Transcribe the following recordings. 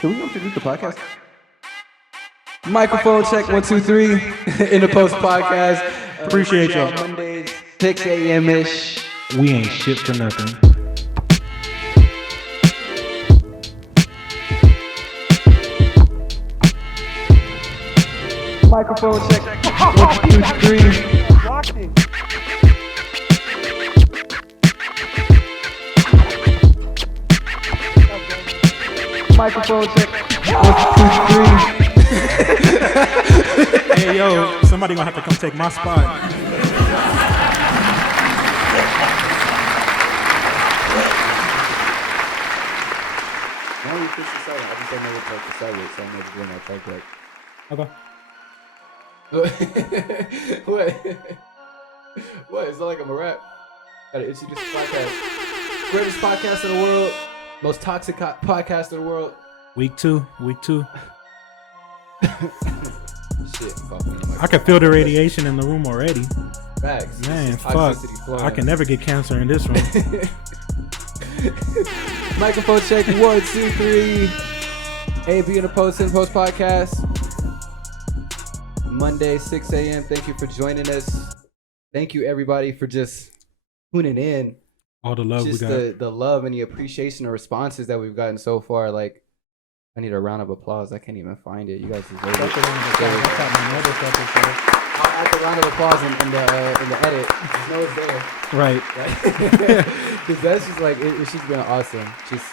Can we introduce the podcast? Microphone check 1 2 3 in the post podcast. Appreciate y'all. Mondays 6 a.m. ish. We ain't shit for nothing. Microphone check 1 2 3. Microphone check 1 2 3. Hey yo, somebody gonna have to come take my spot. Why don't you fix the silent? I just don't know what type of silent, so I'm never doing that type Okay. What? What? It's not like I'm a rap. Gotta introduce the podcast. Greatest podcast in the world. Most toxic podcast in the world. Week two. Shit. I can feel the radiation in the room already. Facts. Man, fuck. I can never get cancer in this room. Microphone check 1 2 3. AB in the post podcast. Monday 6 a.m. Thank you for joining us. Thank you everybody for just tuning in. All the love Just we got. the love and the appreciation and responses that we've gotten so far. Like, I need a round of applause. I can't even find it. You guys deserve it. I'll add the round of applause in the edit. Just know it's there. Right. Because that's just like it's just been awesome. Just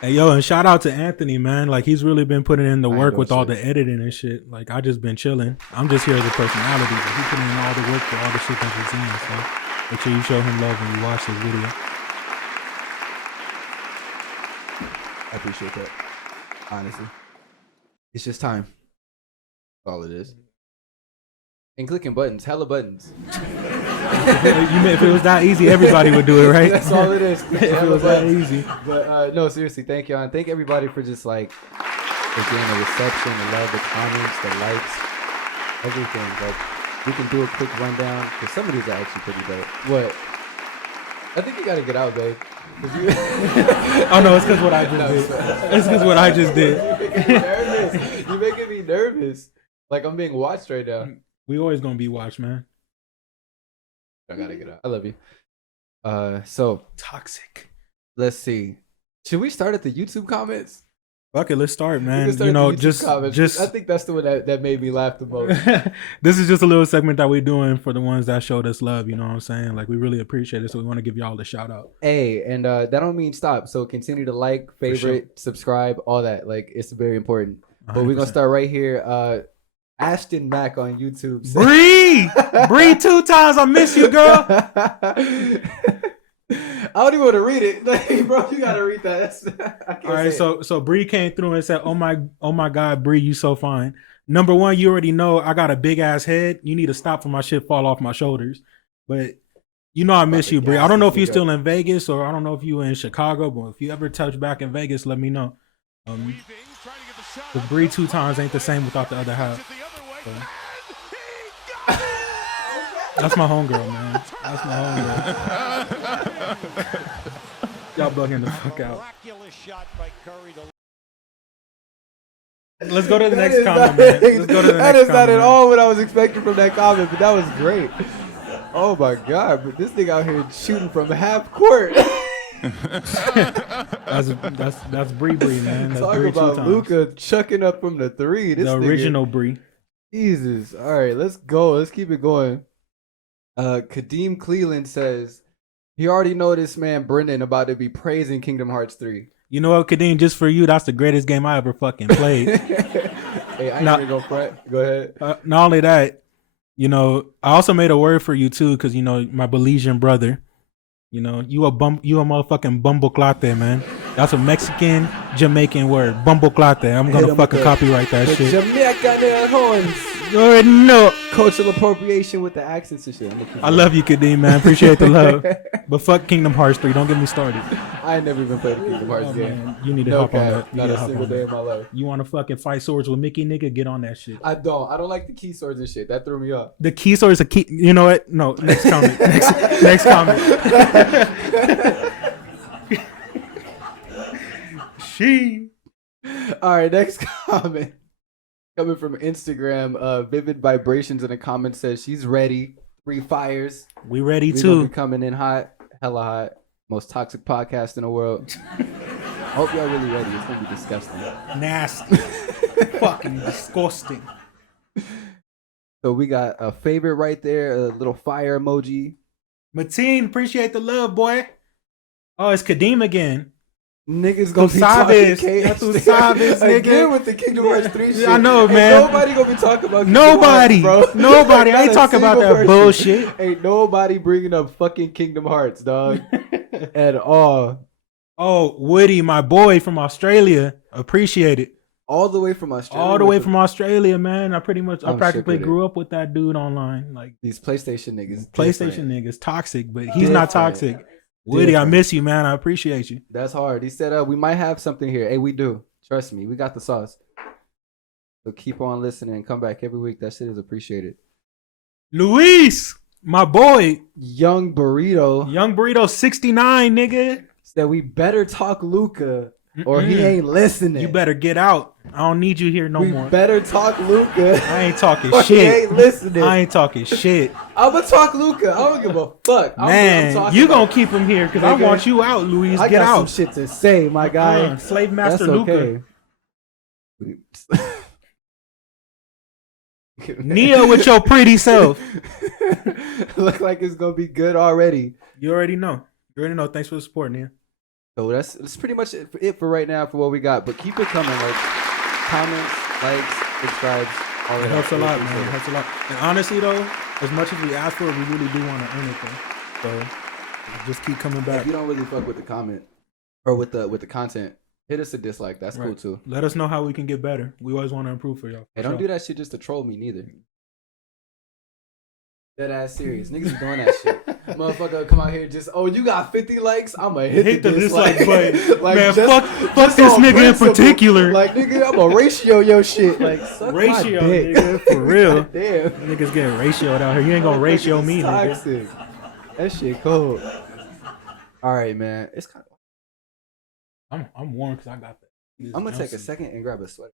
Hey yo, and shout out to Anthony, man. Like he's really been putting in the work with all shit. the editing and shit. Like I just been chilling. I'm just here as a personality, but he put in all the work for all the shit that he's in. So make sure you show him love when you watch this video. I appreciate that. Honestly, it's just time. That's all it is. And clicking buttons, hella buttons. If it was that easy, everybody would do it, right? That's all it is. If it was that easy. But no, seriously, thank y'all. And thank everybody for just like, again, the reception, the love, the comments, the likes, everything. Like, we can do a quick rundown because some of these are actually pretty dope. What? I think you gotta get out, babe. Oh no, it's because what I just did. It's because what I just did. You're making me nervous. Like I'm being watched right now. We always gonna be watched, man. I gotta get out. I love you. So Toxic. let's see. Should we start at the YouTube comments? Fuck it, let's start, We man. can start You at know, the YouTube comments. just I think that's the one that made me laugh the most. this is just a little segment that we're doing for the ones that showed us love. You know what I'm saying? Like we really appreciate it, so we want to give y'all a shout out. Hey, and that don't mean stop. So continue to like, favorite, subscribe, all that. Like it's very important. But we're gonna 100%. start right here. Ashton Mack on YouTube. Bree 2 times. I miss you, girl. I don't even want to read it. Like, bro, you gotta read that. I can't All right, say it. so Bree came through and said, "Oh my God, Bree, you so fine." Number one, you already know I got a big ass head. You need to stop for my shit fall off my shoulders. But you know I miss you, Bree. I don't know if you're still in Vegas or I don't know if you in Chicago, but if you ever touch back in Vegas, let me know. The Bree 2 times ain't the same without the other half. So. That's my homegirl, man. That's my homegirl. Y'all bugging the fuck out. Let's go to the next comment, man. Let's go to the next comment. That is not at man. all what I was expecting from that comment, but that was great. Oh my God, but this thing out here shooting from half court. That's Bree, man. That's Talk Bree 2 about times. Luka chucking up from the three. This The nigga- original Bree. Jesus. All right, let's go. Let's keep it going. Kadeem Cleveland says, he already know this man Brendon about to be praising Kingdom Hearts 3. You know what, Kadeem? Just for you, that's the greatest game I ever fucking played. Hey, I ain't Nah. gonna go front. Go ahead. Not only that, you know, I also made a word for you too, because you know my Belizean brother. You know, you a motherfucking bumbleclate, man. That's a Mexican Jamaican word, bumbleclate. I'm gonna fucking copyright that The shit. Jamaican horns. You already know. Cultural appropriation with the accents and shit. I love you, Kadeem, man. Appreciate the love. But fuck Kingdom Hearts 3. Don't get me started. I ain't never even played a Kingdom Hearts game. Man, you need to No hop on cap. that. You Not need a to hop single on day that. in my life. You want to fucking fight swords with Mickey, nigga? Get on that shit. I don't like the key swords and shit. That threw me off. The key sword is a key. You know what? No. Next comment. Next comment. All right, next comment coming from Instagram. Vivid Vibrations in the comment says she's ready. 3 fires. We ready We gonna too. be coming in hot, hella hot. Most toxic podcast in the world. I hope y'all really ready. It's gonna be disgusting. Nasty. Fucking disgusting. So we got a favorite right there, a little fire emoji. Mateen, appreciate the love, boy. Oh, it's Kadeem again. Niggas gonna be Sabes. talking That's who Sabes, again nigga. with the Kingdom Hearts 3 shit. I know, Ain't man. nobody gonna be talking about Kingdom Nobody, Hearts, bro. nobody. I Not ain't a talking about single that person. bullshit. Ain't nobody bringing up fucking Kingdom Hearts, dog, at all. Oh, Woody, my boy from Australia, appreciate it. All the way from Australia. All the way from Australia, man. I I'm practically shook with grew up with that dude online. Like these PlayStation niggas. PlayStation different. niggas, toxic, but he's not Different. toxic. Woody, I Different. miss you, man. I appreciate you. That's hard. He said, we might have something here. Hey, we do. Trust me. We got the sauce. So keep on listening and come back every week. That shit is appreciated. Luis, my boy, Young Burrito Young Burrito 69, nigga. said we better talk Luca or he ain't listening. You better get out. I don't need you here no we more. better talk Luca. I ain't talking or he shit. ain't listening. I ain't talking shit. I'ma talk Luca. I don't give a fuck. Man, you gonna keep him here because I Nigga, want you out, Luis. I Get got some out. shit to say, my guy. Slave That's Master Luca. okay. Nia with your pretty self. Look like it's gonna be good already. You already know. You already know. Thanks for the support, Nia. So that's pretty much it for right now for what we got. But keep it coming, like comments, likes, subscribes, all It that. helps a lot, man. It helps a lot. And honestly, though, as much as we ask for it, we really do want to earn it, though. So just keep coming back. If you don't really fuck with the comment or with the content, hit us a dislike. That's cool too. Let us know how we can get better. We always want to improve for y'all. Hey, don't do that shit just to troll me neither. Dead ass serious. Niggas be doing that shit. Motherfucker come out here just, you got 50 likes? I'ma hit the dislike button. Like, man, just fuck this on nigga principle. in particular. Like, nigga, I'ma ratio your shit. Like, suck Ratio, my dick. nigga, for real. Damn. Niggas getting ratioed out here. You ain't gonna ratio me, nigga. Toxic. That shit cold. All right, man. It's kind of. I'm warm because I got that. I'm gonna take a second and grab a sweater.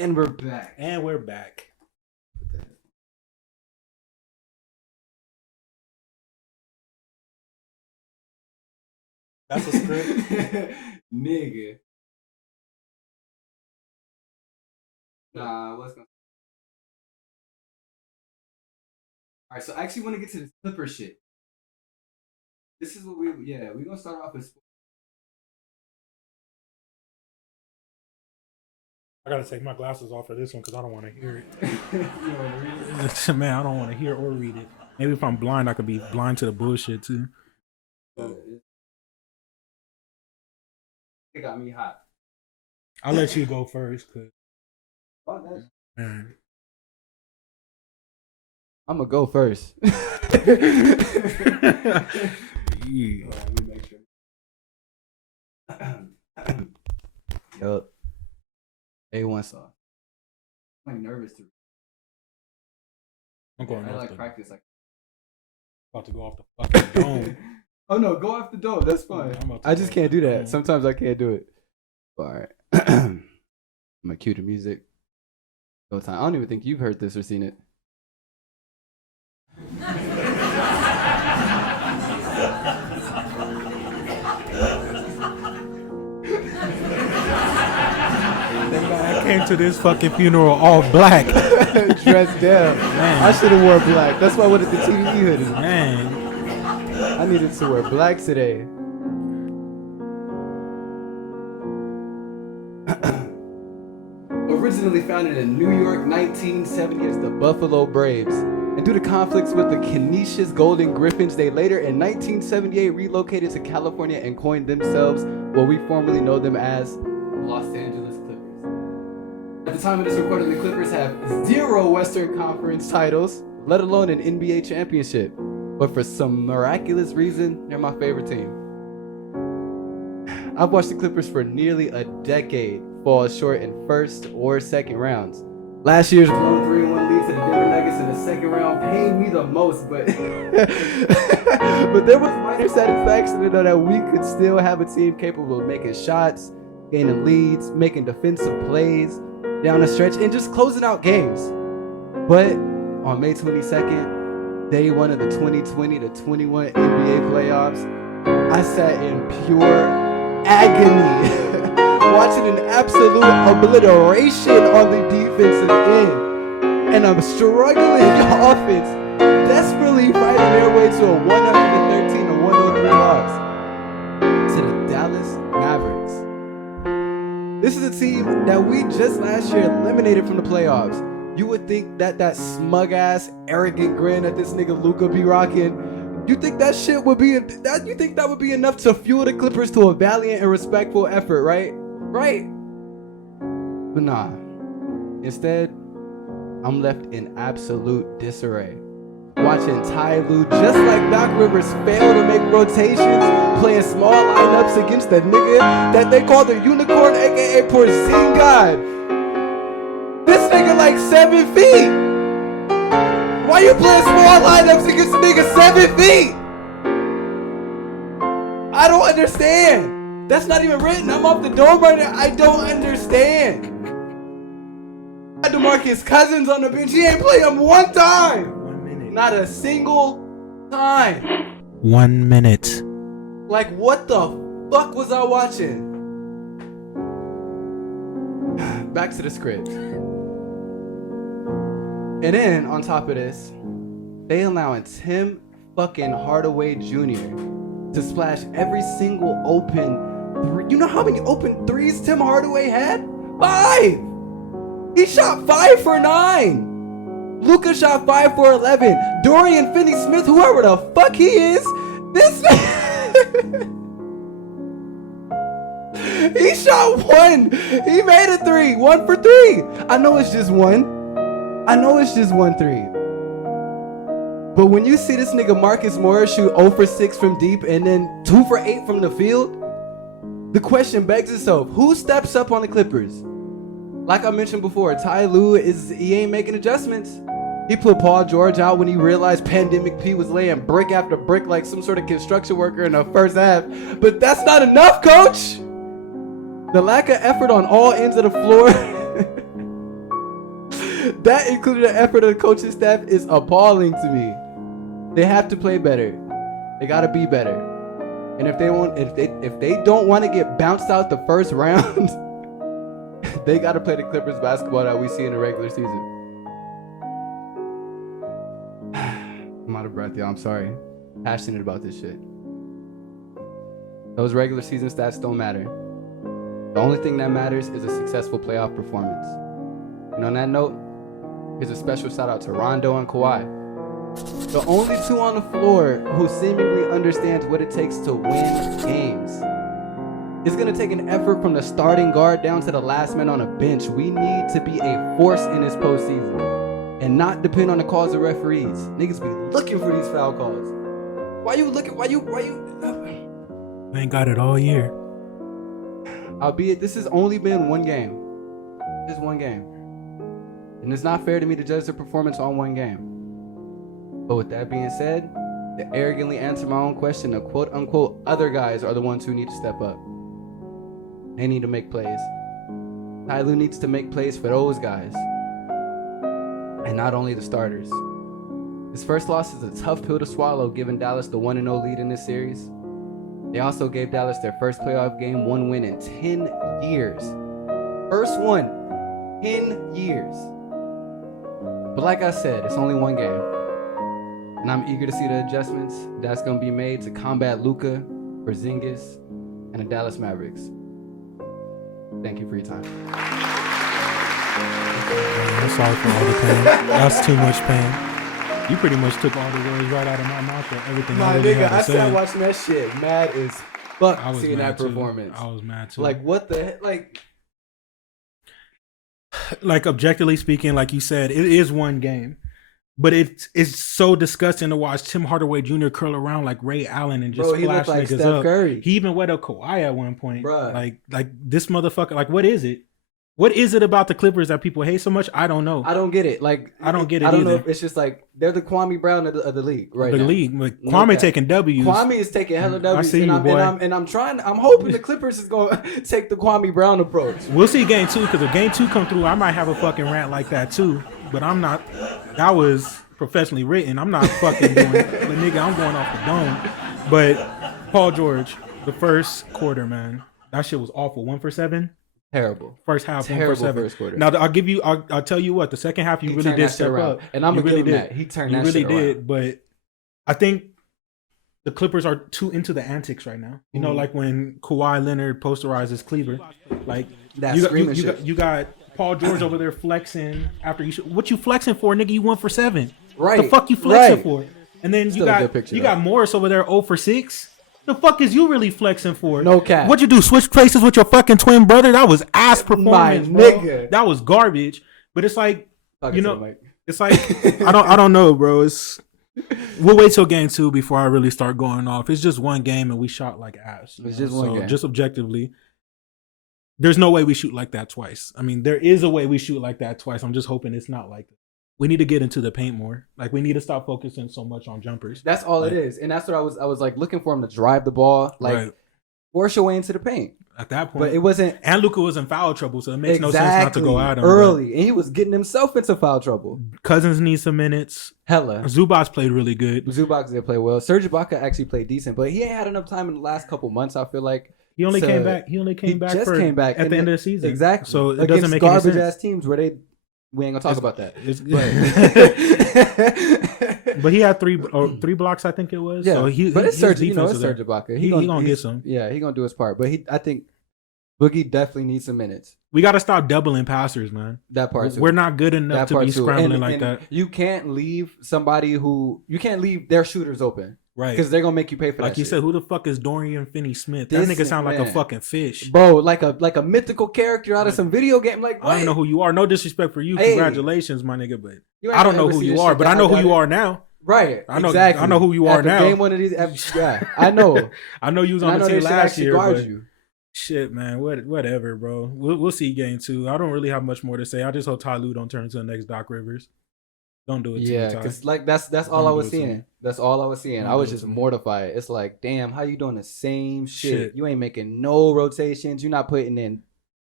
And we're back. And we're back. That's a script. Nigga. Nah, what's going on? Alright, so I actually want to get to the Clipper shit. This is what we're gonna start off with. I gotta take my glasses off for this one because I don't want to hear it. You wanna read it? Man, I don't want to hear or read it. Maybe if I'm blind, I could be blind to the bullshit too. It got me hot. I'll let you go first, cause man. I'm gonna go first. Yeah. Let me make sure. Yup. A1 sauce. I'm like nervous to. I'm going I off like the, practice like. about to go off the fucking dome. Oh no, go off the dome. That's fine. I'm about to I go just off can't the do that. dome. Sometimes I can't do it. All right. I'm gonna cue the music. Go time. I don't even think you've heard this or seen it. I came to this fucking funeral all black. Dressed down. Man. I should have wore black. That's why I wanted the TDE hoodie. Man, I needed to wear black today. Originally founded in New York, 1970 as the Buffalo Braves. And due to conflicts with the Canisius Golden Griffins, they later in 1978 relocated to California and coined themselves what we formerly know them as Los Angeles Clippers. At the time of this recording, the Clippers have 0 Western Conference titles, let alone an NBA championship. But for some miraculous reason, they're my favorite team. I've watched the Clippers for nearly a decade fall short in first or second rounds. Last year's blown 3-1 lead to the Denver Nuggets in the second round pained me the most, but but there was minor satisfaction to know that we could still have a team capable of making shots, gaining leads, making defensive plays down the stretch, and just closing out games. But on May 22nd, day one of the 2020-21 NBA playoffs, I sat in pure agony, watching an absolute obliteration on the defensive end, and I'm struggling offense, desperately fighting their way to a 113-103 loss to the Dallas Mavericks. This is a team that we just last year eliminated from the playoffs. You would think that smug ass, arrogant grin that this nigga Luka be rocking, you think that shit would be that? You think that would be enough to fuel the Clippers to a valiant and respectful effort, right? Right. But nah. Instead, I'm left in absolute disarray, watching Ty Lue, just like Doc Rivers, fail to make rotations, playing small lineups against the nigga that they call the unicorn, aka Porzingis. This nigga like 7 feet. Why you playing small lineups against a nigga 7 feet? I don't understand. That's not even written. I'm off the dome right now. I don't understand. I had DeMarcus Cousins on the bench. He ain't played him one time. 1 minute. Not a single time. 1 minute. Like, what the fuck was I watching? Back to the script. And then, on top of this, they allowing Tim fucking Hardaway Jr. to splash every single open three. You know how many open threes Tim Hardaway had? 5! He shot 5 for 9! Luka shot 5 for 11. Dorian Finney-Smith, whoever the fuck he is, this he shot 1. He made a 3. 1 for 3. I know it's just 1. I know it's just 1 3. But when you see this nigga Marcus Morris shoot 0 for 6 from deep and then 2 for 8 from the field, the question begs itself, who steps up on the Clippers? Like I mentioned before, Ty Lue he ain't making adjustments. He put Paul George out when he realized Pandemic P was laying brick after brick like some sort of construction worker in the first half. But that's not enough, coach! The lack of effort on all ends of the floor that included the effort of the coaching staff is appalling to me. They have to play better. They gotta be better. And if they don't want to get bounced out the first round, they gotta play the Clippers basketball that we see in the regular season. I'm out of breath, y'all. I'm sorry. Passionate about this shit. Those regular season stats don't matter. The only thing that matters is a successful playoff performance. And on that note, here's a special shout out to Rondo and Kawhi. The only two on the floor who seemingly understands what it takes to win games. It's going to take an effort from the starting guard down to the last man on a bench. We need to be a force in this postseason and not depend on the calls of referees. Niggas be looking for these foul calls. Why you? We ain't got it all year. Albeit, this has only been one game. Just one game. And it's not fair to me to judge their performance on one game. But with that being said, to arrogantly answer my own question, the quote-unquote other guys are the ones who need to step up. They need to make plays. Ty Lue needs to make plays for those guys. And not only the starters. His first loss is a tough pill to swallow, giving Dallas the 1-0 lead in this series. They also gave Dallas their first playoff game, 1 win in 10 years. First one, 10 years. But like I said, it's only one game. And I'm eager to see the adjustments that's going to be made to combat Luka, Porzingis, and the Dallas Mavericks. Thank you for your time. I'm sorry for all the pain. That's too much pain. You pretty much took all the words right out of my mouth or everything. My nigga, I sat watching that shit mad as fuck seeing that performance. I was mad too. Like, what the heck? Like objectively speaking, like you said, it is one game. But it's so disgusting to watch Tim Hardaway Jr. curl around like Ray Allen and just flash like niggas Steph up. Curry. He even wet up Kawhi at one point. Bruh. Like this motherfucker, like what is it? What is it about the Clippers that people hate so much? I don't know. I don't get it. Like I don't get it I don't know either. if it's just like they're the Kwame Brown of the league right The now. league. Like, Kwame taking W's. Kwame is taking hella W's. I see you, boy. I'm hoping the Clippers is going to take the Kwame Brown approach. We'll see game 2, because if game 2 come through, I might have a fucking rant like that too. But I'm not. That was professionally written. I'm not fucking doing it. But nigga, I'm going off the dome. But Paul George, the first quarter, man, that shit was awful. 1 for 7. Terrible. First half, terrible 1 for 7. First quarter. Now I'll tell you what. The second half, you really did step up, and I'm gonna really give him did. that. He turned you that really shit did. around. But I think the Clippers are too into the antics right now. You know, like when Kawhi Leonard posterizes Cleaver, like that you got Paul George over there flexing after you. What you flexing for, nigga? You 1 for 7. Right. The fuck you flexing for? And then you got Morris over there 0 for 6. The fuck is you really flexing for? No cap. What'd you do? Switch places with your fucking twin brother? That was ass performance, bro. Nigga. That was garbage. But it's like, it's like I don't know, bro. We'll wait till game 2 before I really start going off. It's just one game and we shot like ass. It's just one game. Just objectively, there's no way we shoot like that twice. I mean, there is a way we shoot like that twice. I'm just hoping it's not like that. We need to get into the paint more. Like, we need to stop focusing so much on jumpers. That's all it is. And that's what I was like looking for him to drive the ball, like force your way into the paint. At that point. But it wasn't. And Luka was in foul trouble, so it makes no sense not to go at him. Early. And he was getting himself into foul trouble. Cousins needs some minutes. Hella. Zubac played really good. Zubac did play well. Serge Ibaka actually played decent, but he ain't had enough time in the last couple months, I feel like. He only came back. He came back at the end of the season. Exactly. So it doesn't make any sense. Garbage ass teams where we ain't gonna talk about that. But he had 3 blocks, I think it was. Yeah, so it's Serge Ibaka. He gonna get some. Yeah, he gonna do his part. But I think Boogie definitely needs some minutes. We got to stop doubling passers, man. That part too. We're not good enough to be scrambling like that. You can't leave their shooters open. Right. Because they're gonna make you pay for that. Like you said, who the fuck is Dorian Finney-Smith? That nigga sound like a fucking fish. Bro, like a mythical character out of some video game. Like, what? I don't know who you are. No disrespect for you. Congratulations, my nigga. But I don't know who you are. But I know who you are now. Right. Exactly. I know who you are now. Game one of these. Yeah, I know. I know you was on the team last year. But shit, man. Whatever, bro. We'll see game 2. I don't really have much more to say. I just hope Ty Lue don't turn into the next Doc Rivers. Don't do it to me, Ty. Because like that's all I was seeing. That's all I was seeing. I was just mortified. It's like, damn, how you doing the same shit? You ain't making no rotations. You're not putting in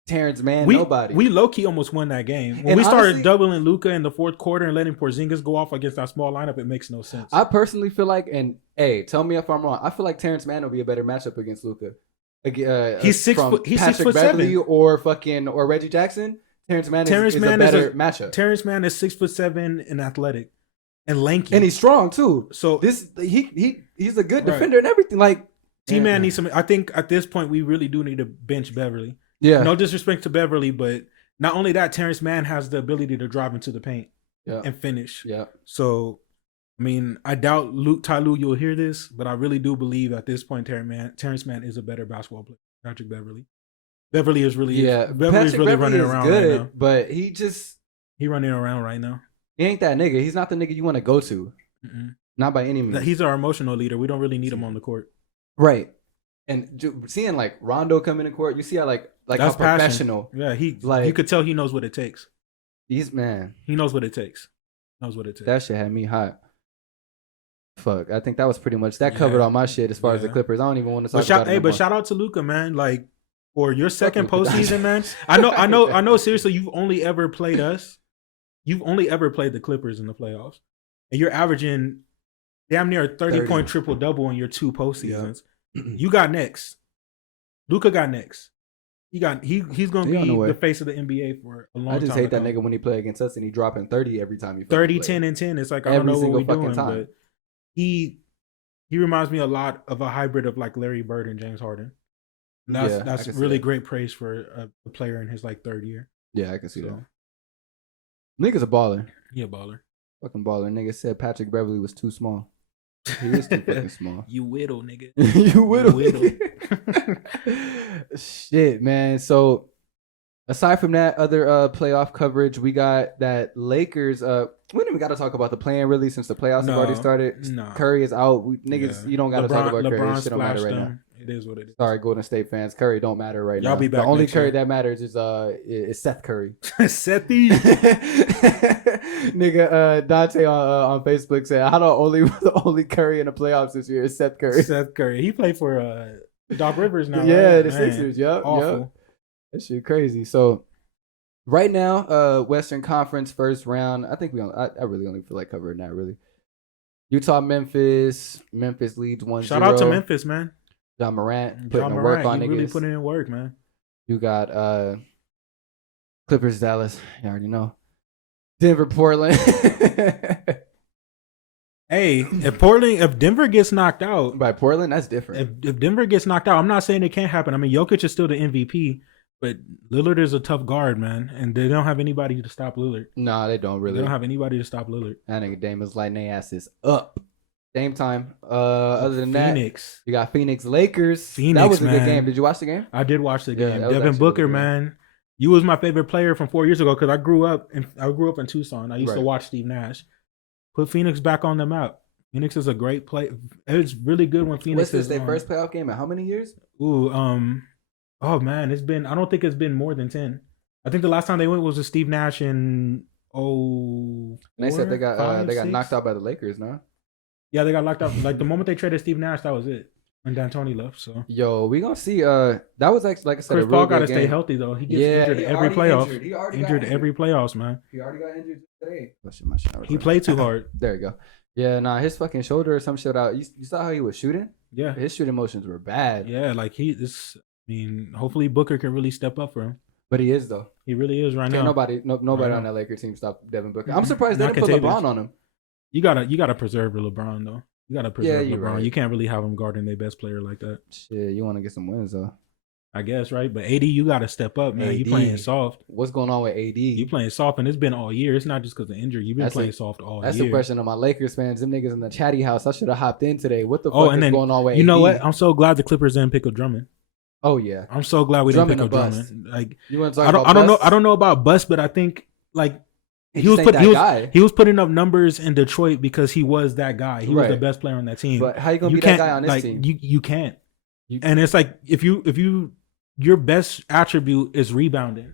Terrence Mann, nobody. We low-key almost won that game. When we started doubling Luka in the fourth quarter and letting Porzingis go off against our small lineup, it makes no sense. I personally feel like, and hey, tell me if I'm wrong, I feel like Terrence Mann will be a better matchup against Luka. He's 6 foot. He's Patrick 6'7" Beverly or Reggie Jackson. Terrence Mann is a better matchup. Terrence Mann is 6'7" and athletic and lanky, and he's strong too. So he's a good defender and everything. Like, T-Man needs some. I think at this point we really do need to bench Beverly. Yeah. No disrespect to Beverly, but not only that, Terrence Mann has the ability to drive into the paint and finish. Yeah. So, I mean, I doubt Ty Lue, you'll hear this, but I really do believe at this point Terrence Mann is a better basketball player than Patrick Beverly. Beverly is really Beverly's really running around right now. But he running around right now. He ain't that nigga. He's not the nigga you want to go to. Not by any means. He's our emotional leader. We don't really need him on the court. Right. And seeing like Rondo come into court, you see how like that's how professional. Yeah, you could tell he knows what it takes. He knows what it takes. That shit had me hot. Fuck, I think that was pretty much that covered all my shit as far as the Clippers. I don't even want to talk about it. But shout out to Luka, man. Like, for your second postseason, man. I know. Seriously, you've only ever played us. You've only ever played the Clippers in the playoffs, and you're averaging damn near a 30-point triple-double in your 2 postseasons. Yeah. You got next. Luka got next. He's gonna be the face of the NBA for a long time. I just hate that nigga when he play against us and he dropping 30 every time he 30, 10, and 10. It's like I don't know what we're doing, but he reminds me a lot of a hybrid of like Larry Bird and James Harden. And that's really great praise for a player in his like 3rd year. Yeah, I can see that. Nigga's a baller. He a baller. Fucking baller. Nigga said Patrick Beverly was too small. He is too fucking small. You whittle, nigga. You whittle. Shit, man. So aside from that other playoff coverage, we got that Lakers. We don't even got to talk about the play-in really since the playoffs have already started. No. Curry is out. Niggas, you don't got to talk about Curry. Shit don't matter right now. is what it is. Sorry, Golden State fans. Curry don't matter right now. Y'all be back The only next Curry year. that matters is Seth Curry. Sethi. Nigga, Dante on Facebook said, "How the only Curry in the playoffs this year is Seth Curry." Seth Curry. He played for Doc Rivers now. Yeah, right? the Man, Sixers. Yep, awful. yep. That shit crazy. So right now, Western Conference first round. I think I really only feel like covering that really. Utah, Memphis. Memphis leads 1-0. Shout out to Memphis, man. John Morant putting John the Morant, work on you niggas. really putting in work, man. You got Clippers, Dallas. You already know. Denver, Portland. Hey, if Denver gets knocked out, By Portland, that's different. if Denver gets knocked out, I'm not saying it can't happen. I mean, Jokic is still the MVP, but Lillard is a tough guard, man, and they don't have anybody to stop Lillard. No, they don't really. They don't have anybody to stop Lillard. That nigga Dame is lighting their asses up. Same time. Other than Phoenix. that, you got Phoenix, Lakers. Phoenix, that was a man. good game. Did you watch the game? I did watch the Yeah, game. that was Devin actually a Booker, good game. man. You was my favorite player from 4 years ago because I grew up in Tucson. I used to Right. watch Steve Nash. Put Phoenix back on the map. Phoenix is a great play. It's really good when Phoenix What's this? is Their on. first playoff game in how many years? Ooh, oh man, I don't think it's been more than 10. I think the last time they went was with Steve Nash in And they said they got knocked out by the Lakers, no? Yeah, they got locked out. Like the moment they traded Steve Nash, that was it. When D'Antoni left. So Yo, we gonna see. That was actually, like I said, Chris a real Paul got to good stay game. healthy though. He gets Yeah, injured he every already playoff. injured. He already got Injured injured. every playoffs, man. He already got injured today. Oh, shit, my shit not He recording. played too hard. There you go. Yeah, nah, his fucking shoulder or some shit out. You saw how he was shooting? Yeah, His shooting motions were bad. yeah. Like hopefully Booker can really step up for him. But he is though. He really is right Can't now. nobody Right on now. that Lakers team stop Devin Booker. I'm surprised they Not didn't put contagious. LeBron on him. You gotta preserve LeBron though. You gotta preserve you're LeBron. right. You can't really have him guarding their best player like that. Shit, you want to get some wins though. I guess, right? But AD, you gotta step up, man. You AD. playing soft. What's going on with AD? You playing soft, and it's been all year. It's not just because of injury. You've been That's playing like- soft all That's year. the question of my Lakers fans. Them niggas in the chatty house. I should have hopped in today. What the Oh, fuck and is then, going on with AD? you know what? I'm so glad the Clippers didn't pick up Drummond. Oh yeah. I'm so glad we Drummond didn't pick a up bust. Drummond. Like You want to talk I don't about know. bust? I don't know about bust, but I think like He just ain't that guy. he was putting up numbers in Detroit because he was that guy. He was the Right. best player on that team. But how you gonna You be that can't guy on this like team? you can't. You- And it's like if you your best attribute is rebounding.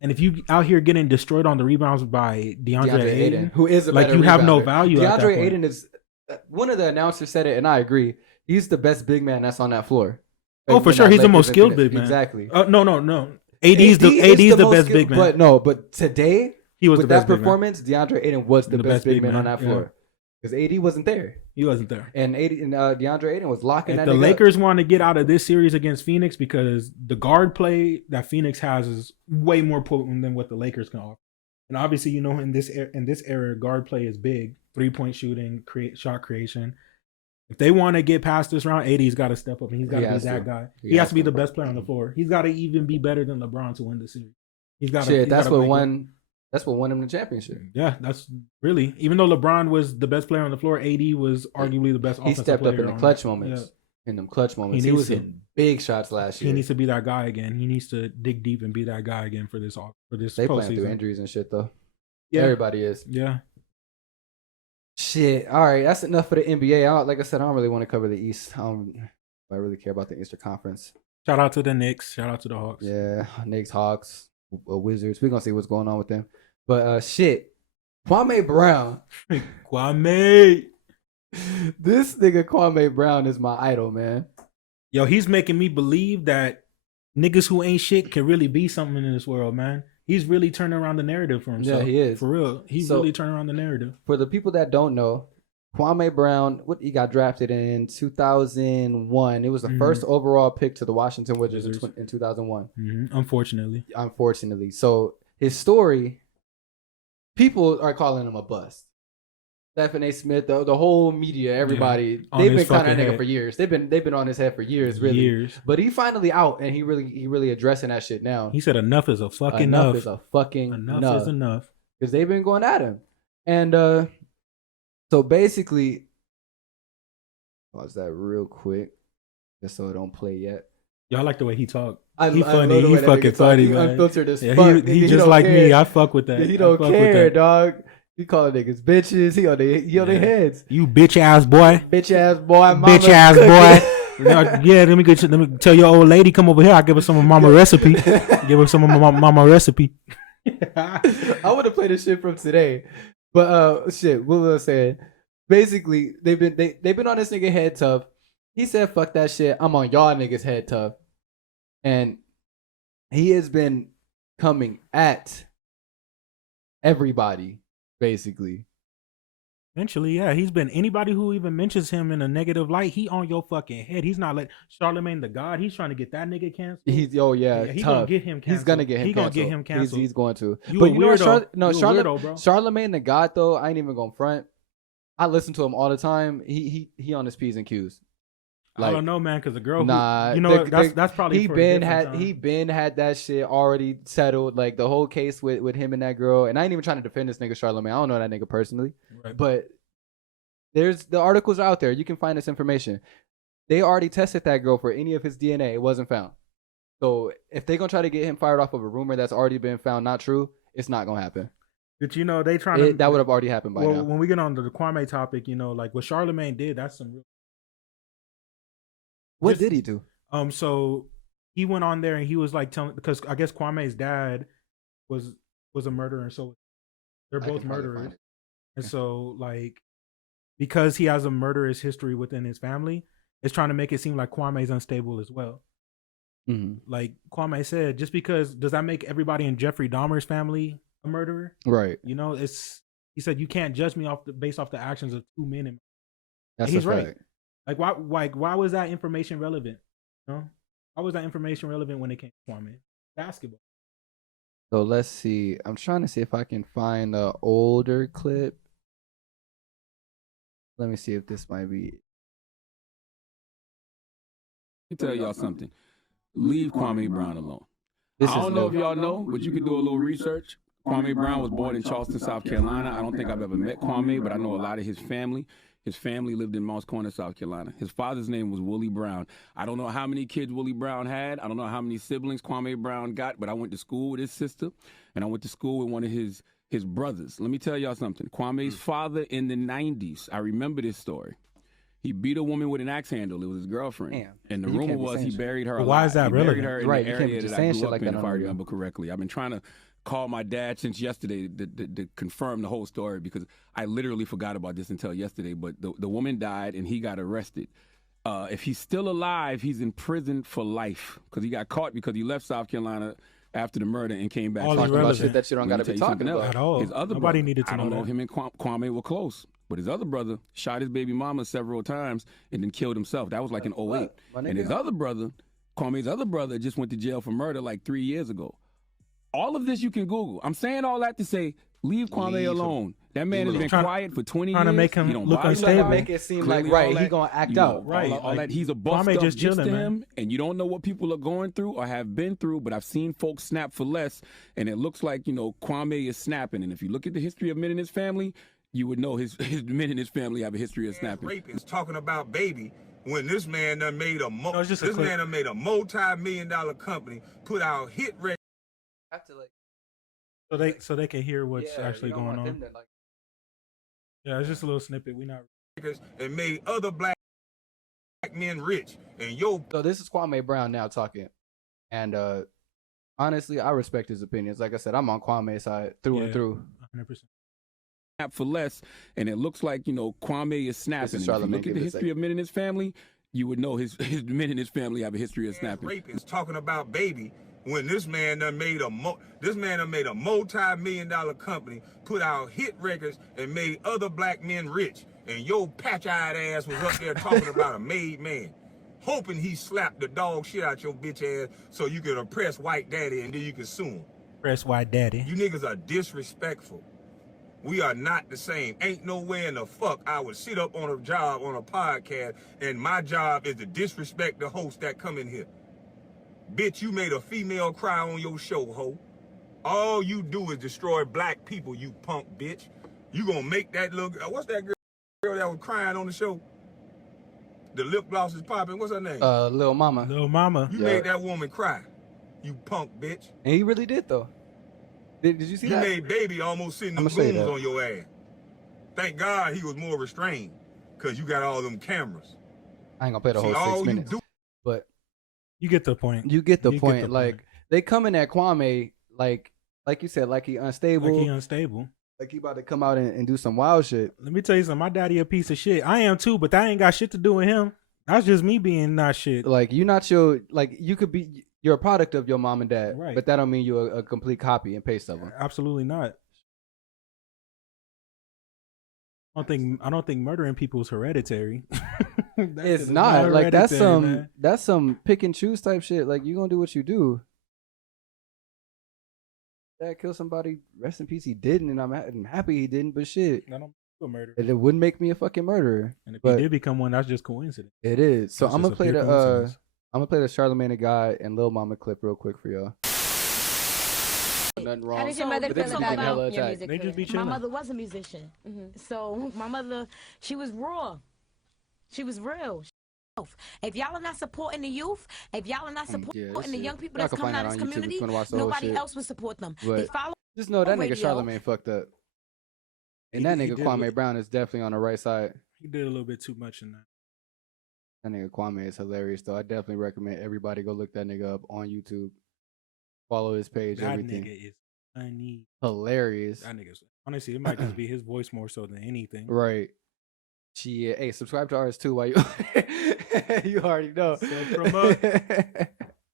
And if you out here getting destroyed on the rebounds by DeAndre Ayton, who is a like better you have no rebounder. value at that DeAndre point. Ayton is one of the announcers said it, and I agree. He's the best big man that's on that floor. Oh, for When sure, that he's the Lakers most and skilled Phoenix- big man. Exactly. No. AD's the most best skilled- big man. But today He was with the best that big man. performance, DeAndre Ayton was the best big man on that floor because AD wasn't there, He wasn't there. and DeAndre Ayton was locking If that. the nigga Lakers want to get out of this series against Phoenix, because the guard play that Phoenix has is way more potent than what the Lakers can offer. And obviously, you know, in this era, guard play is big. 3-point shooting, shot creation. If they want to get past this round, AD's got to step up, and he's got to be that guy. He has to be the best player on the floor. He's got to even be better than LeBron to win the series. He's got to. Shit, that's what won. That's what won him the championship. Yeah, that's really. Even though LeBron was the best player on the floor, AD was arguably the best. He offensive stepped up player in the on clutch that. moments. Yeah. In them clutch moments, he needs was to. hitting big shots last year. He needs to be that guy again. He needs to dig deep and be that guy again for this They playing through postseason. injuries and shit though. Yeah. Everybody is. Yeah. Shit. All right, that's enough for the NBA. Like I said, I don't really want to cover the East. I really care about the Eastern Conference. Shout out to the Knicks. Shout out to the Hawks. Yeah, Knicks, Hawks, Wizards. We're gonna see what's going on with them. But shit, Kwame Brown. Kwame. This nigga Kwame Brown is my idol, man. Yo, he's making me believe that niggas who ain't shit can really be something in this world, man. He's really turning around the narrative for himself. Yeah, he is. For real. He's really turning around the narrative. For the people that don't know, Kwame Brown, he got drafted in 2001. It was the first overall pick to the Washington Wizards in 2001. Unfortunately. So his story, people are calling him a bust. Stephen A. Smith, the whole media, everybody, they've been clowning that nigga for years. They've been on his head for years, really. Years. But he finally out, and he really addressing that shit now. He said enough is a fucking Enough is a fucking enough is enough. Because they've been going at him. And so basically, pause that real quick, just so it don't play yet. Y'all like the way he talk. He funny. He fucking funny, man. Unfiltered as Yeah, fuck. he just like me. I fuck with that. He don't care, dog. He calling niggas bitches. He on their heads. You bitch ass boy. Bitch ass boy. Bitch ass boy. Yeah, let me tell your old lady come over here. I'll give her some of mama recipe. Give her some of my mama recipe. I want to play the shit from today, but shit. What was I saying? Basically, they've been on this nigga head tough. He said, "Fuck that shit. I'm on y'all niggas head tough," and he has been coming at everybody basically. Eventually, yeah, he's been anybody who even mentions him in a negative light. He on your fucking head. He's not like Charlemagne the God. He's trying to get that nigga canceled. He's he tough. gonna get him canceled. He's gonna get him. He canceled. Gonna get him canceled. He's going to. You but a weirdo. Charlemagne, bro. Charlemagne the God though. I ain't even gonna front. I listen to him all the time. He on his P's and Q's. Like, I don't know, man, because the girl, nah, that's probably he been had that shit already settled. Like the whole case with him and that girl. And I ain't even trying to defend this nigga Charlemagne. I don't know that nigga personally, right. But there's the articles out there. You can find this information. They already tested that girl for any of his DNA. It wasn't found. So if they're gonna try to get him fired off of a rumor that's already been found not true, it's not gonna happen. But they trying to that would have already happened by now. When we get on to the Kwame topic, like what Charlemagne did, that's some real. What did he do? So he went on there and he was like telling, because I guess Kwame's dad was a murderer, and so they're both murderers. And so like because he has a murderous history within his family, it's trying to make it seem like Kwame's unstable as well. Mm-hmm. Like Kwame said, just because does that make everybody in Jeffrey Dahmer's family a murderer? Right. He said you can't judge me based off the actions of two men. That's he's right. Like why was that information relevant? Why was that information relevant when it came to Kwame? Basketball. So let's see. I'm trying to see if I can find an older clip. Let me see if this might be. Let me tell y'all something. Leave Kwame Brown alone. I don't know if y'all know, but you can do a little research. Kwame Brown was born in Charleston, South Carolina. I don't think I've ever met Kwame, but I know a lot of his family. His family lived in Mounts Corner, South Carolina. His father's name was Willie Brown. I don't know how many kids Willie Brown had. I don't know how many siblings Kwame Brown got, but I went to school with his sister, and I went to school with one of his brothers. Let me tell y'all something. Kwame's father in the 90s, I remember this story. He beat a woman with an axe handle. It was his girlfriend. Damn. And the rumor was he buried her alive. Why is that relevant? He buried her in the area that I grew up in, if I remember correctly. I've been trying to call my dad since yesterday to confirm the whole story because I literally forgot about this until yesterday. But the woman died and he got arrested. If he's still alive, he's in prison for life because he got caught because he left South Carolina after the murder and came back. Talking about shit that you don't got to be talking about at all. His other Nobody brother, needed to know. I don't know that. if him and Kwame were close, but his other brother shot his baby mama several times and then killed himself. That was like in 08. And his other brother, Kwame's other brother, just went to jail for murder like 3 years ago. All of this you can Google. I'm saying all that to say, leave Kwame alone. That man has been quiet for 20 years. Trying to make him look unstable. Make it seem like he gonna act out. Right. All that he's a bust up just to him, and you don't know what people are going through or have been through. But I've seen folks snap for less, and it looks like Kwame is snapping. And if you look at the history of men in his family, you would know his men in his family have a history of snapping. Rapists talking about baby when this man done made a multi-million-dollar company, put out hit records. So they can hear what's actually going on. Yeah, it's just a little snippet. We not and made other black men rich. And so this is Kwame Brown now talking, and honestly, I respect his opinions. Like I said, I'm on Kwame's side through and through. 100%. For less, and it looks like Kwame is snapping. If you look at the history of men in his family, you would know his men in his family have a history of snapping. Rapists talking about baby when this man done made a multi-million-dollar company, put out hit records and made other black men rich. And your patch-eyed ass was up there talking about a made man, hoping he slapped the dog shit out your bitch ass so you could oppress white daddy and then you could sue him. Oppress white daddy. You niggas are disrespectful. We are not the same. Ain't no way in the fuck I would sit up on a job on a podcast and my job is to disrespect the host that come in here. Bitch, you made a female cry on your show, ho. All you do is destroy black people, you punk bitch. You gonna make that look. What's that girl that was crying on the show? The lip gloss is popping. What's her name? Lil Mama. Lil Mama. You made that woman cry, you punk bitch. And he really did though. Did you see that? You made baby almost sitting them goons on your ass. Thank God he was more restrained, cause you got all them cameras. I ain't gonna play the See, whole all 6 you minutes, do- but You get the point. you get the You point. Like they coming at Kwame, like you said, like he unstable, Like he unstable. like he about to come out and do some wild shit. Let me tell you something. My daddy a piece of shit. I am too, but that ain't got shit to do with him. That's just me being not shit. Like you not your like you could be you're a product of your mom and dad, Right. but that don't mean you're a complete copy and paste of them. Absolutely not. I don't think murdering people is hereditary. It's not like that's man. some pick and choose type shit. Like you gonna do what you do. Dad killed somebody. Rest in peace. He didn't, and I'm happy he didn't. But shit, I don't do a murder. it wouldn't make me a fucking murderer. And if but he did become one, that's just coincidence. it is. So That's I'm gonna just a play pure the coincidence. I'm gonna play the Charlamagne the Guy and Lil Mama clip real quick for y'all. Nothing wrong. How did your mother But they feel just be getting hella about your attacked. music They just be career? chilling. My mother was a musician. So my mother, she was raw. She was real. If y'all are not supporting the youth, if y'all are not Yeah, supporting this the shit. young people Y'all that's can find coming out that of this on YouTube if you community, wanna watch the whole nobody shit. else will support them. But They follow just know that nigga radio. Charlamagne fucked up. And that He nigga did Kwame look- Brown is definitely on the right side. He did a little bit too much in that. That nigga Kwame is hilarious though. I definitely recommend everybody go look that nigga up on YouTube. Follow his page, That everything. nigga is funny. Hilarious. That nigga's honestly, it might just be his voice more so than anything. Right. Shit. Hey, subscribe to ours too while you you already know. Self-promote.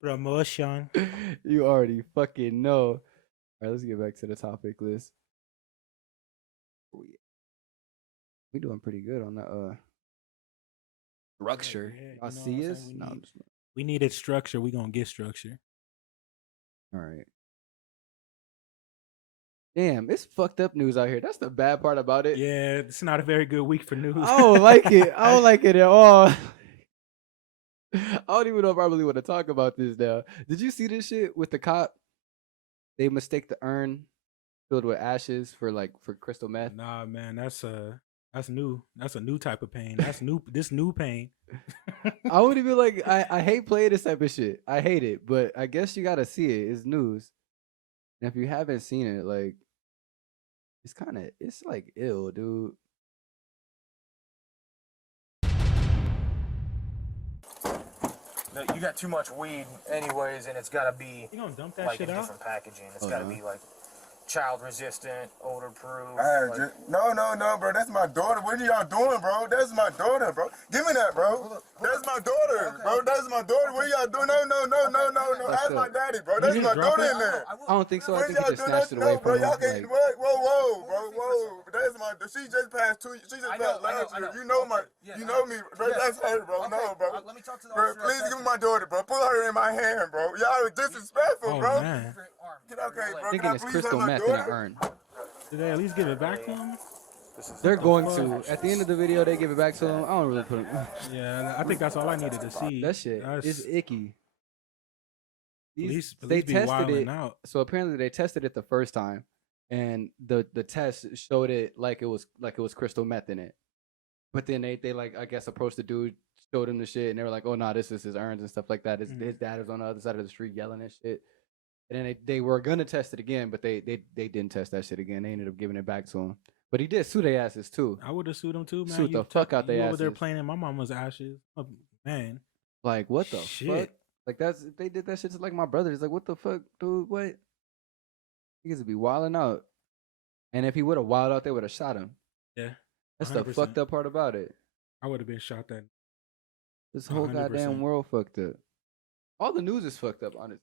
Promotion. You already fucking know. All right, let's get back to the topic list. We doing pretty good on the structure. Yeah, you Y'all know see what I'm us? saying? No, I'm just- We needed structure. We gonna get structure. all right. Damn, it's fucked up news out here. That's the bad part about it. Yeah, it's not a very good week for news. I don't like it. I don't like it at all. I don't even know if I really want to talk about this now. Did you see this shit with the cop? They mistake the urn filled with ashes for crystal meth. Nah, man, that's new. That's a new type of pain. That's new. This new pain. I would even like I hate playing this type of shit. I hate it, but I guess you gotta see it. It's news. And if you haven't seen it, like it's like ill, dude. You got too much weed anyways, and it's got to be You gonna dump that like shit in out? different packaging. It's Oh, got to no. be like child resistant, odor proof. No, bro. That's my daughter. What are y'all doing, bro? That's my daughter, bro. Give me that, bro. That's my daughter, bro. That's my daughter. What y'all doing? No. Ask my daddy, bro. That's You my just drop daughter it? in there. I don't think so. I What think he y'all just doing? snatched it No, away bro. from him. Y'all can't. Like, Whoa, bro. Whoa. That's my. She just passed 2. She just I passed know, last I know. year. You know my. Yeah, You know me, bro. yeah. That's her, bro. Okay, No, bro. let me talk to the Bro, officer please outside. give me my daughter, bro. Put her in my hand, bro. Y'all are disrespectful, Oh, bro. man. Okay, bro. thinking Can I it's please crystal have my meth in an daughter? urn. Did they at least give it back to him? They're going fuck? to. At the end of the video, they give it back to him. I don't really put him. Yeah, I think that's all I needed to see. That shit That's, is icky. police They be tested wilding it. out. So apparently they tested it the first time, and the test showed it like it was crystal meth in it. But then they like I guess approached the dude, showed him the shit, and they were like, "Oh no, this is his urns and stuff like that." His dad was on the other side of the street yelling and shit. And then they were gonna test it again, but they didn't test that shit again. They ended up giving it back to him. But he did sue their asses too. I would have sued them too, man. Sued You the fuck out you their over there asses. playing in my mama's ashes. Oh, man. Like what the Shit. fuck? Like if they did that shit to like my brothers. Like what the fuck, dude? What? Niggas would be wilding out. And if he would have wilded out, they would have shot him. Yeah. That's the 100%. fucked up part about it. I would have been shot then. This whole 100%. goddamn world fucked up. All the news is fucked up, honestly.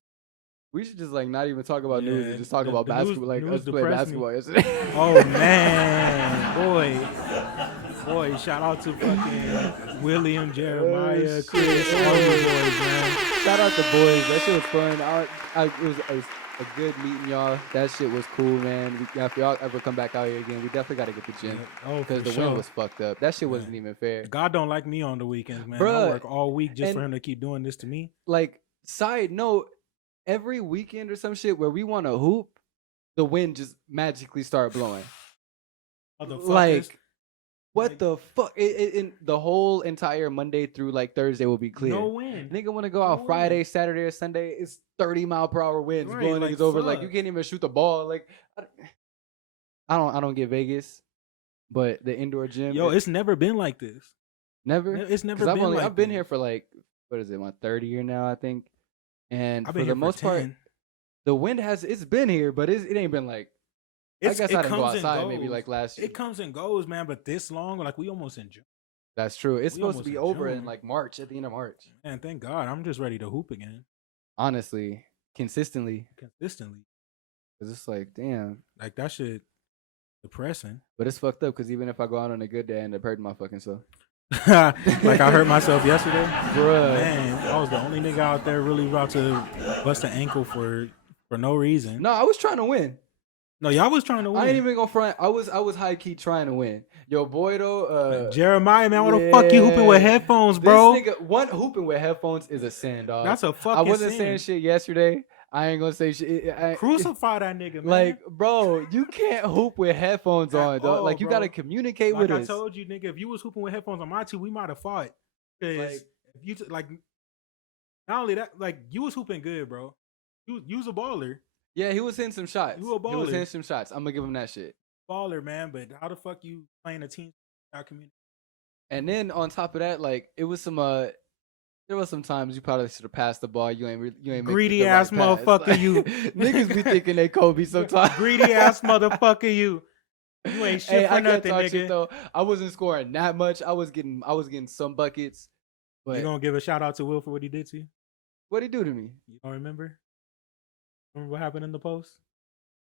We should just like not even talk about news Yeah, and just talk the- about the news- basketball. Like news us playing depressed me. basketball yesterday. Oh man, boy! Shout out to fucking William, Jeremiah, shit. Chris, all the boys, man. Shout out to boys. That shit was fun. It was a good meeting y'all. That shit was cool, man. If y'all ever come back out here again, we definitely got to get the gym Oh, for because the sure. wind was fucked up. That shit wasn't even fair. God don't like me on the weekends, man. I Bruh, work all week just for and- him to keep doing this to me. Like, side note, every weekend or some shit where we want to hoop, the wind just magically start blowing. Motherfuckers. Like, what Like- the fuck? In the whole entire Monday through like Thursday will be clear. no wind. Nigga want to go out No Friday, wind. Saturday, or Sunday. It's 30-mile-per-hour winds Right, blowing like, niggas over. Like you fuck. can't even shoot the ball. Like I don't get Vegas, but the indoor gym. Yo, it's never been like this. Never. It's never 'Cause been like I've been that. here for like what is it, my third year now, I think. And I've for been the here most for part, 10. the wind it's been here, but it ain't been like. I guess I didn't go outside maybe like last year. It comes and goes, man. But this long, like we almost in June. That's true. It's We supposed to almost be in over in June. like March, at the end of March. Man, thank God. I'm just ready to hoop again. Honestly, consistently, Consistently. because it's like, damn. Like that shit depressing. But it's fucked up because even if I go out on a good day, I end up hurting my fucking self. Like I hurt myself yesterday. Bruh. Man, I was the only nigga out there really about to bust an ankle for no reason. No, I was trying to win. No, y'all was trying to win. I ain't even gonna front. I was high key trying to win. Yo, boy, though. Jeremiah, man, what the fuck you hooping with headphones, bro? This nigga, hooping with headphones is a sin, dog. That's a fucking I wasn't sin. saying shit yesterday. I ain't gonna say shit. Crucify that nigga, man. Like, bro, you can't hoop with headphones on, dog. Like, you bro. gotta communicate like with I us. told you, nigga, if you was hooping with headphones on my team, we might have fought. Cause Like- if you like, not only that, like you was hooping good, bro. You was a baller. Yeah, he was hitting some shots. You a He was baller. hitting some shots. I'm gonna give him that shit. Baller, man. But how the fuck you playing a team without community? And then on top of that, like, it was some there was some times you probably should have passed the ball. You ain't make Greedy the right ass pass. motherfucker, Like, you. niggas be thinking they Kobe sometimes. Greedy ass motherfucker, you. You ain't shit Hey, for I can't nothing, talk nigga. shit though. I wasn't scoring that much. I was getting some buckets. But You gonna give a shout out to Will for what he did to you? what'd he do to me? You don't remember? Remember what happened in the post?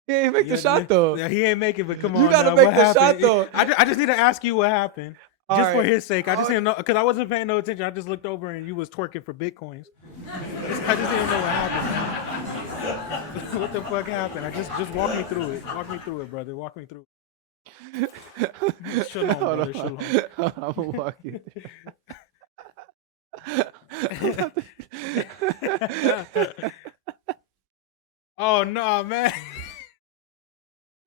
He ain't make the Yeah, shot though. Yeah, he ain't make it, but come on. You gotta now, make what the shot, happened? though. I just need to ask you what happened. All Just for right. his sake. I just didn't know, because I wasn't paying no attention. I just looked over and you was twerking for Bitcoins. I just didn't know what happened, man. What the fuck happened? Just walk me through it. Walk me through it, brother. Walk me through it. Shalom, Hold brother. on. Shalom. I'm gonna walk you. Oh, no, man.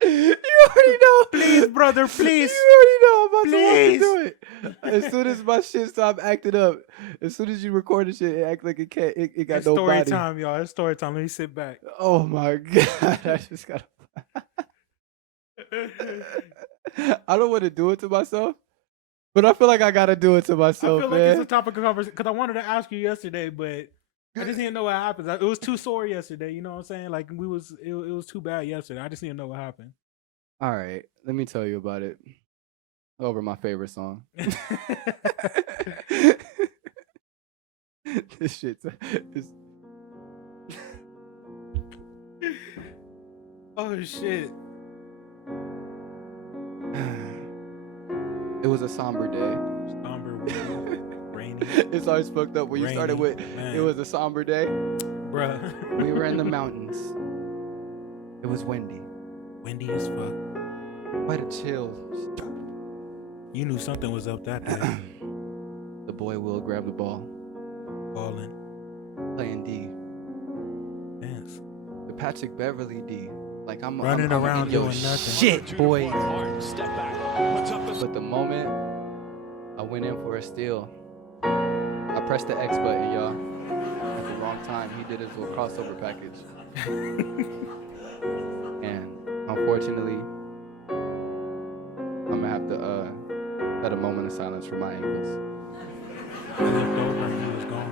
You already know. Please, brother, please. You already know I'm about to walk Please. you through it. As soon as my shit stop acting up, as soon as you record the shit, it act like it can't. It got It's no story body. time, y'all. It's story time. Let me sit back. Oh my god! I just got. I don't want to do it to myself, but I feel like I gotta do it to I myself, feel like man. it's a topic of conversation because I wanted to ask you yesterday, but I just didn't know what happened. It was too sore yesterday. You know what I'm saying? Like it was too bad yesterday. I just didn't know what happened. All right, let me tell you about it. Over my favorite song. This shit's. Oh shit! It was a somber day. Somber, windy, rainy, It's always fucked up when you started with. man. It was a somber day. bruh. We were in the mountains. It was windy. Windy as fuck. Quite a chill. You knew something was up that day. The boy Will grabbed the ball, Balling, playing D. dance, The Patrick Beverly D. Like I'm running I'm around in your doing nothing. shit, boy. But the moment I went in for a steal, I pressed the X button, y'all. At the wrong time, he did his little crossover package. And unfortunately, I'm gonna have to let a moment of silence for my ankles. I looked over and he was gone.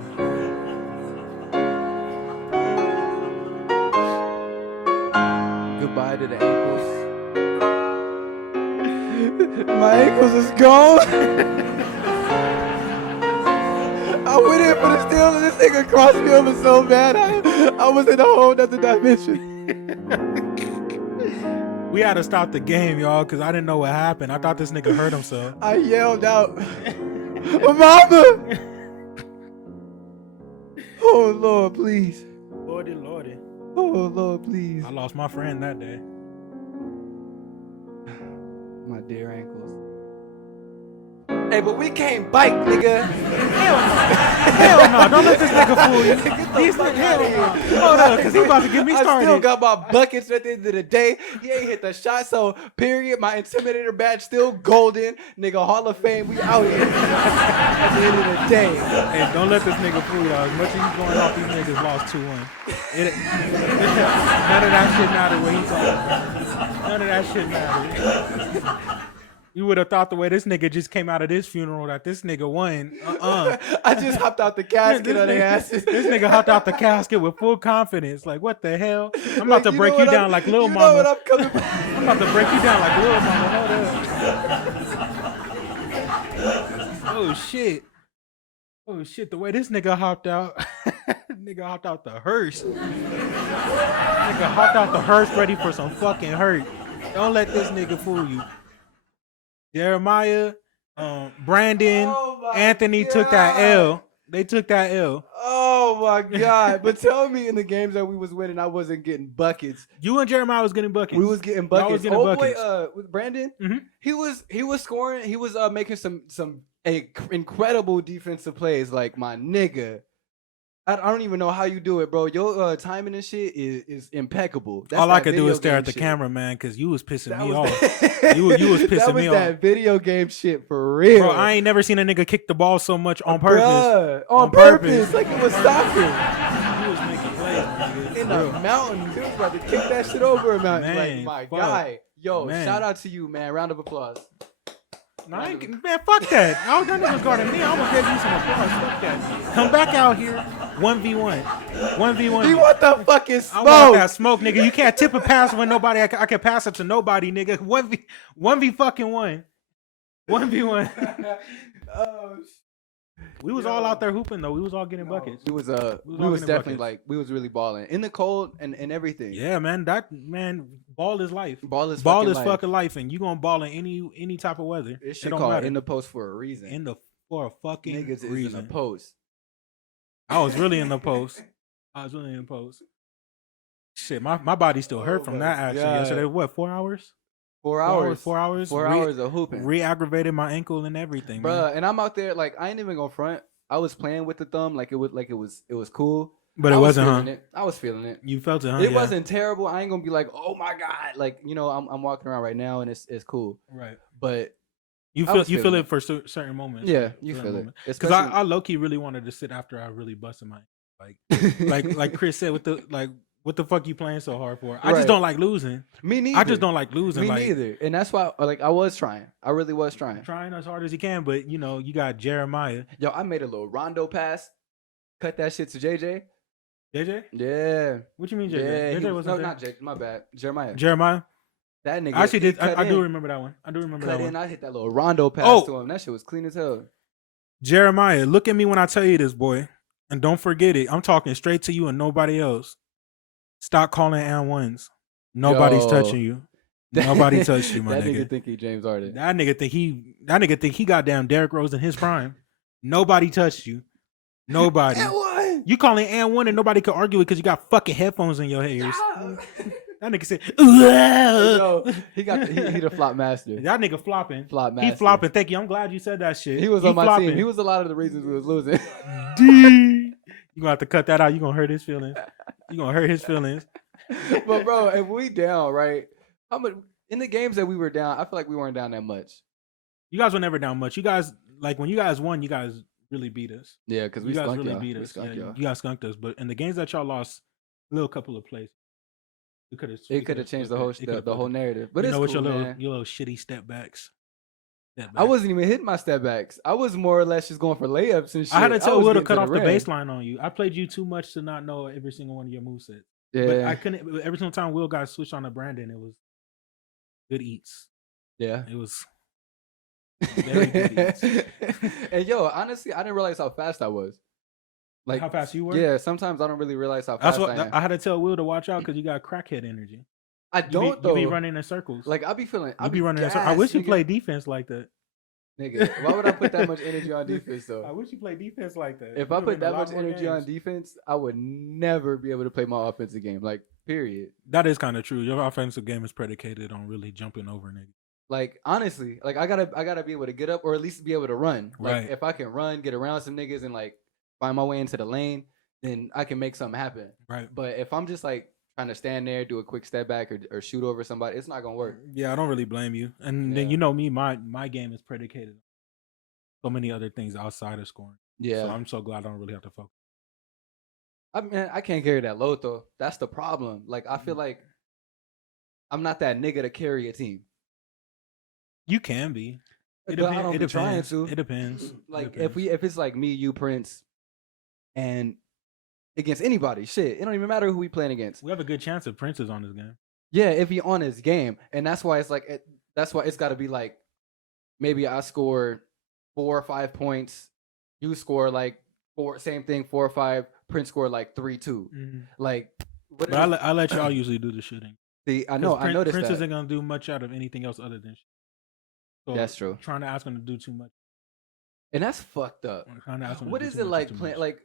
Goodbye to the ankles. My ankles is gone. I went in for the steal and this nigga crossed me over so bad. I was in a whole nother dimension. We had to stop the game, y'all, because I didn't know what happened. I thought this nigga hurt himself. I yelled out, "Mama!" Oh Lord, please. Lordy, lordy. Oh Lord, please. I lost my friend that day. My dear ankles. Hey, but we can't bike, nigga. Hell no, don't let this nigga fool you. These niggas, hell no. Hold on, because he about to get me I still started. got my buckets at the end of the day. He ain't hit the shot, so period. My Intimidator badge still golden. Nigga, Hall of Fame, we out here. At the end of the day. Hey, don't let this nigga fool y'all. As much as he's going off, these niggas lost 2-1. None of that shit matter what he talking about. None of that shit matter. You would have thought the way this nigga just came out of this funeral that this nigga won. I just hopped out the casket on their asses. This nigga hopped out the casket with full confidence. Like, what the hell? I'm about Like, to break you down like Lil you know Mama. what I'm coming I'm about to break you down like Lil Mama. Hold up. Oh shit. Oh shit, the way this nigga hopped out. Nigga hopped out the hearse. Nigga hopped out the hearse ready for some fucking hurt. Don't let this nigga fool you. Jeremiah, Brandon, Anthony took that L. They took that L. Oh my God. But tell me in the games that we was winning, I wasn't getting buckets. You and Jeremiah was getting buckets. We was getting buckets. Y'all was getting buckets. Boy, with Brendon, Mhm. he was scoring. He was making some incredible defensive plays. Like, my nigga, I don't even know how you do it, bro. Your timing and shit is impeccable. That's All I that could do video is stare game at the shit. camera, man, because you was pissing That me was off. that- You was pissing that was me that off. video game shit for real. Bro, I ain't never seen a nigga kick the ball so much on purpose. Bruh, on On purpose, purpose. like it was soccer. You was making plays, nigga. In For the real. mountains, he was about to kick that shit over a mountain. Man, like, my fuck. guy. Yo, Man. shout out to you, man. Round of applause. Nah, man, fuck that. Oh, that nigga's guarding me. I almost gave you some applause. Fuck that. Come back out here. 1v1. 1v1. He want the fucking I smoke. want that smoke, nigga. You can't tip a pass when nobody. I can pass it to nobody, nigga. 1v fucking 1. 1v1. Oh, We was all out there hooping though. We was all getting buckets. we was We was all definitely getting buckets. like, we was really balling in the cold and everything. Yeah, man. Ball is life. Ball is fucking life, and you gonna ball in any type of weather. This It shit don't called matter. in the post for a reason. For a fucking Niggas is in reason. the post. I was really in the post. Shit, my body still hurt Oh from my that action God. yesterday. What, 4 hours? 4 hours. 4 hours. 4 hours of hooping. Re-aggravated my ankle and everything, man. Bruh, and I'm out there like I ain't even gonna front. I was playing with the thumb like it was cool. But it I was wasn't, feeling huh? it. I was feeling it. You felt it, huh? It Yeah. wasn't terrible. I ain't gonna be like, oh my God, like, you know, I'm walking around right now and it's cool. Right. But You I feel was you feel feeling it for certain moments. yeah, you Certain feel it. moments. Because Especially I low key really wanted to sit after I really busted my like Chris said what the fuck you playing so hard for? I Right. just don't like losing. me neither. I just don't like losing. Me like neither. And that's why like I was trying. I really was trying. trying as hard as you can, but you know you got Jeremiah, Yo, I made a little rondo pass. Cut that shit to JJ. JJ. Yeah. What you mean, JJ? Yeah. JJ No, wasn't there. not JJ. My bad. Jeremiah. Jeremiah. That nigga. I actually he did. cut I do in. remember that one. I do remember Cut that in. one. I hit that little rondo pass Oh. to him. That shit was clean as hell. Jeremiah, look at me when I tell you this, boy, and don't forget it. I'm talking straight to you and nobody else. Stop calling and ones. Nobody's Yo. touching you. Nobody touched you, my that nigga. nigga think he James Harden. That nigga think he got damn Derrick Rose in his prime. Nobody touched you. Nobody. And what? You calling and one and nobody could argue it because you got fucking headphones in your ears. That nigga said, Yo, he the flop master. that nigga flopping. Flop He master. flopping. Thank you. I'm glad you said that shit. He was on my flopping. team. He was a lot of the reasons we was losing. You gonna have to cut that out. You gonna hurt his feelings. You gonna hurt his feelings. But bro, if we down, right? How much in the games that we were down? I feel like we weren't down that much. You guys were never down much. You guys like when you guys won, you guys really beat us. Yeah, because we You guys skunked really y'all. beat We us. skunked Yeah, y'all. you guys skunked us. But in the games that y'all lost, a little couple of plays. It could have changed the whole narrative. But you it's know what cool, your man. little shitty step backs. I wasn't even hitting my step backs. I was more or less just going for layups and shit. I had to tell was Will to getting cut the off the rim. baseline on you. I played you too much to not know every single one of your movesets. Yeah, But I couldn't. Every single time Will got switched on to Brandon, it was good eats. yeah. It was very good eats. And yo, honestly, I didn't realize how fast I was. Like How fast you were? Yeah, sometimes I don't really realize how That's fast what I am. I had to tell Will to watch out because you got crackhead energy. I don't though. You be running in circles. Like I be feeling. I you be running in circles. I wish you played defense like that. Nigga, why would I put that much energy on defense though? I wish you played defense like that. If You I would've put been a that lot much more energy on games. defense, I would never be able to play my offensive game. Like, period. That is kind of true. Your offensive game is predicated on really jumping over niggas. Like, honestly, like I gotta be able to get up or at least be able to run. Like, Right. if I can run, get around some niggas, and like find my way into the lane, then I can make something happen. Right. But if I'm just like trying to stand there, do a quick step back, or shoot over somebody, it's not gonna work. Yeah, I don't really blame you. And then Yeah. you know me, my game is predicated on so many other things outside of scoring. Yeah, So I'm so glad I don't really have to focus. I mean, I can't carry that load though. That's the problem. Like, I feel like I'm not that nigga to carry a team. You can be. But I don't be trying to. It depends. Like if it's like me, you, Prince, and against anybody, shit, it don't even matter who we playing against. We have a good chance if Prince is on this game. Yeah, if he on his game, and that's why it's like that's why it's got to be like maybe I score 4 or 5 points, you score like 4, same thing, 4 or 5. Prince score like 3-2. Mm-hmm. Like, but I let y'all usually do the shooting. See, I know, I noticed Prince that. isn't gonna do much out of anything else other than. So that's true. Trying to ask him to do too much, and that's fucked up. What is it like playing like?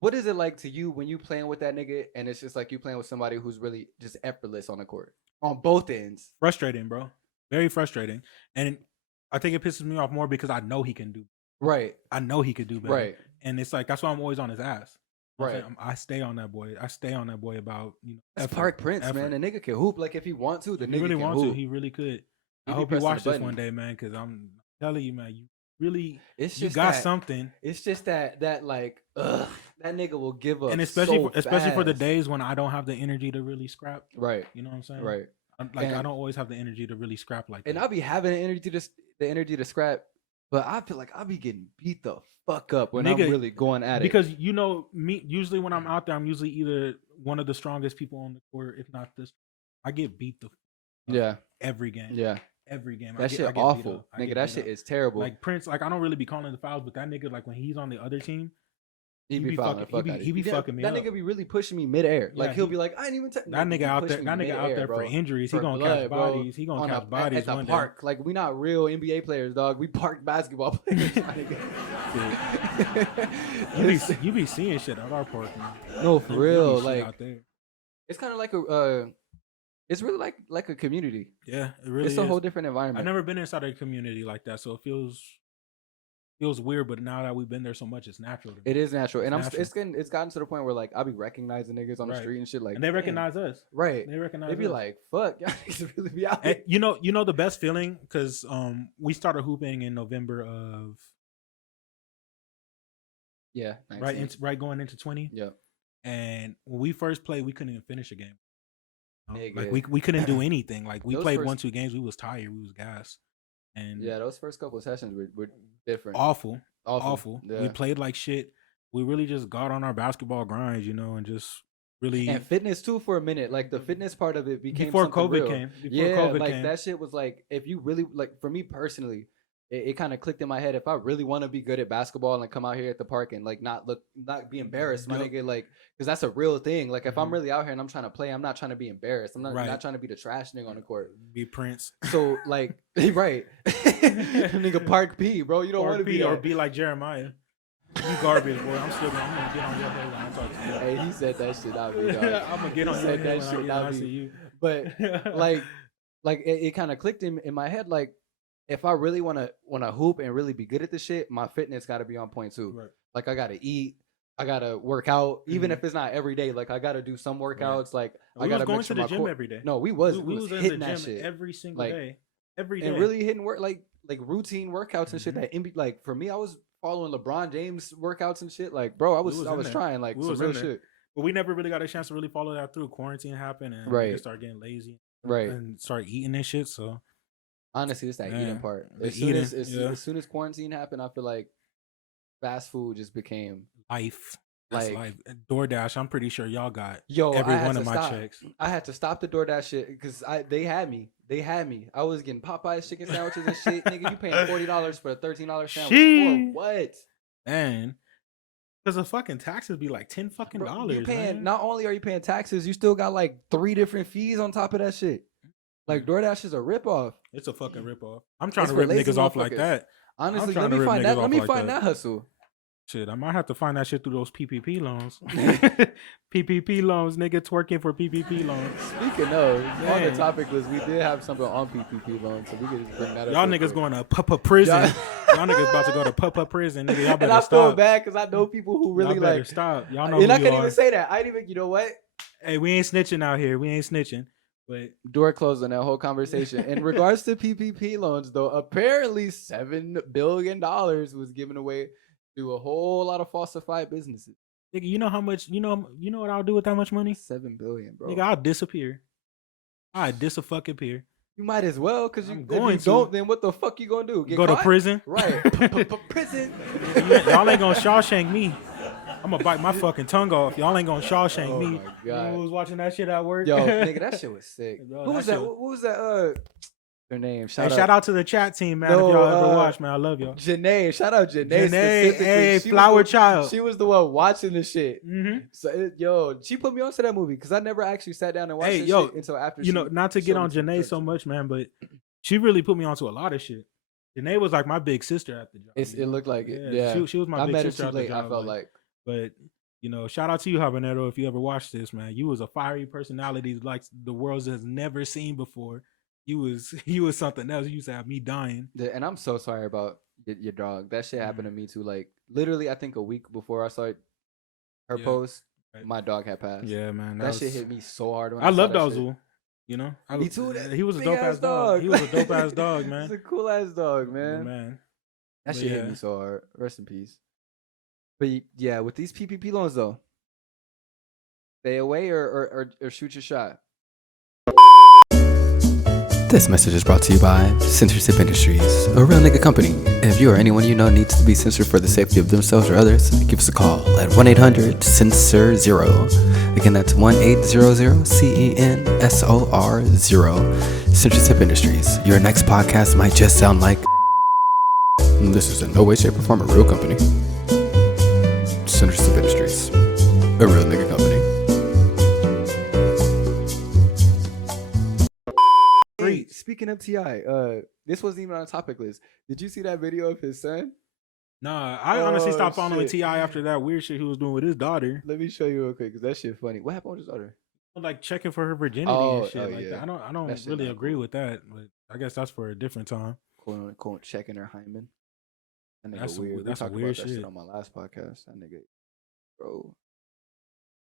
What is it like to you when you playing with that nigga and it's just like you playing with somebody who's really just effortless on the court on both ends? Frustrating, bro. Very frustrating. And I think it pisses me off more because I know he can do. Right. I know he could do better. Right. And it's like that's why I'm always on his ass. Right. I stay on that boy. I stay on that boy about That's Park Prince, man. The nigga can hoop like if he want to. The nigga really can wants hoop. to. He really could. I hope you watch this one day, man, because I'm telling you, man, you really you got something. It's just that like that nigga will give up. And especially for the days when I don't have the energy to really scrap. Right. You know what I'm saying? Right. I don't always have the energy to really scrap like that. And I'll be having the energy to scrap, but I feel like I'll be getting beat the fuck up when I'm really going at it. Because me usually when I'm out there, I'm usually either one of the strongest people on the court, if not this. I get beat every game. Yeah. Every game. That shit awful. Nigga, that shit is terrible. Like Prince, like I don't really be calling the fouls, but that nigga, like when he's on the other team, he be fucking me up. That nigga be really pushing me midair. Like he'll be like, I ain't even that nigga out there for injuries. He gonna catch bodies. He gonna catch bodies at the one park. Like we not real NBA players, dog. We park basketball players. You be seeing shit at our park, man. No, for real. Like it's kind of like it's really like a community. Yeah, it really is. It's a whole different environment. I've never been inside a community like that, so it feels weird. But now that we've been there so much, it's natural. To me. It is natural, and it's gotten to the point where like I'll be recognizing niggas on the street and shit, like, and they recognize us, right? They be like, "Fuck, y'all niggas really be out." And you know the best feeling because we started hooping in November of 19. right going into 20. Yeah, and when we first played, we couldn't even finish a game. Nigga. Like we couldn't do anything. Like we played 1-2 games, we was tired, we was gassed. And yeah, those first couple of sessions were different. Awful. Yeah. We played like shit. We really just got on our basketball grinds, and just really and fitness too for a minute. Like the fitness part of it became before COVID real. came. That shit was like if you really like for me personally. It kind of clicked in my head. If I really want to be good at basketball and come out here at the park and like not be embarrassed, my nigga, like, because that's a real thing. Like, if I'm really out here and I'm trying to play, I'm not trying to be embarrassed. I'm not trying to be the trash nigga on the court. Be Prince. So like, right, nigga, Park P, bro. You don't want to be or be like Jeremiah. You garbage, boy. I'm gonna get on your head when I talk to you. Hey, he said that shit. Not me, dog. I'm gonna get on your head when I see you. But like it kind of clicked in my head, like. If I really want to hoop and really be good at this shit, my fitness got to be on point too. Right. Like I got to eat, I got to work out, even if it's not every day. Like I got to do some workouts. Like I got to going to the gym every day. No, we was hitting the that gym shit every single day, every day, and really hitting work like routine workouts and shit. That like for me, I was following LeBron James workouts and shit. Like bro, I was trying like some real shit. But we never really got a chance to really follow that through. Quarantine happened and we just started getting lazy, and start eating and shit. So. Honestly, it's that eating part. As soon as quarantine happened, I feel like fast food just became life. That's life. DoorDash, I'm pretty sure y'all got every one of my checks. I had to stop the DoorDash shit because they had me. I was getting Popeye's chicken sandwiches and shit. Nigga, you paying $40 for a $13 sandwich for what? And because the fucking taxes be like $10 fucking dollars. You paying man. Not only are you paying taxes, you still got like 3 different fees on top of that shit. Like DoorDash is a ripoff. It's a fucking ripoff. I'm trying to rip niggas off like that. Honestly, let me find that hustle. Shit, I might have to find that shit through those PPP loans. PPP loans, nigga twerking for PPP loans. Speaking of, on the topic list, we did have something on PPP loans, so we could just bring that up. Y'all niggas going to prison. Y'all niggas about to go to prison, nigga. Y'all better stop. And I feel bad because I know people who really y'all like. Stop. Y'all know. And I can't even say that. I didn't even. You know what? Hey, we ain't snitching out here. We ain't snitching. But door closed on that whole conversation. In regards to PPP loans, though, apparently $7 billion was given away to a whole lot of falsified businesses. Nigga, you know how much? You know what I'll do with that much money? $7 billion, bro. Nigga, I'll disappear. I fucking appear. You might as well, because I'm if going you to. don't, then what the fuck you gonna do? Get Go caught? to prison. Right. Prison. Y'all ain't gonna Shawshank me. I'm gonna bite my fucking tongue off. Y'all ain't gonna Shawshank Oh me. my You God. was watching that shit at work? Yo, nigga, that shit was sick. Bro, Who was that that? shit What was that? Their name. Shout out to the chat team, man. No, if y'all ever watch, man, I love y'all. Janae. Shout out Janae, Janae, specifically. hey, She flower was the, child. She was the one watching the shit. Mm-hmm. So she put me onto that movie because I never actually sat down and watched Hey, that yo, shit until after. You know, not to get on Janae so much, man, but she really put me onto a lot of shit. Janae was like my big sister at the job. It looked like it. Yeah. She was my I big met her sister too at the late. job. I felt like. But you know, shout out to you, Habanero, if you ever watched this, man. You was a fiery personality like the world has never seen before. You was something else. You used to have me dying. And I'm so sorry about your dog. That shit happened to me too. Like literally, I think a week before I saw her post, my dog had passed. Yeah, man. That shit hit me so hard. When I saw loved that Ozul. You know, me too. He was a dope ass dog. He was a dope ass dog, man. He's a cool ass dog, man. Yeah, man. That shit hit me so hard. Rest in peace. But yeah, with these PPP loans though, stay away or shoot your shot. This message is brought to you by Censorship Industries, a real nigga company. If you or anyone you know needs to be censored for the safety of themselves or others, give us a call at 1-800-CENSOR-0. Again, that's 1-800-CENSOR-0. Censorship Industries. Your next podcast might just sound like... This is in no way, shape, or form a real company. Censorship Industries, a real nigga company. Hey, speaking of T.I., this wasn't even on a topic list. Did you see that video of his son? Nah, I honestly stopped following T.I. after that weird shit he was doing with his daughter. Let me show you real quick, because that shit funny. What happened with his daughter? Like checking for her virginity and shit like that. I don't really agree with that, but I guess that's for a different time. Quote unquote checking her hymen. That nigga That's weird. That's we talked weird about that shit. shit on my last podcast. That nigga, bro.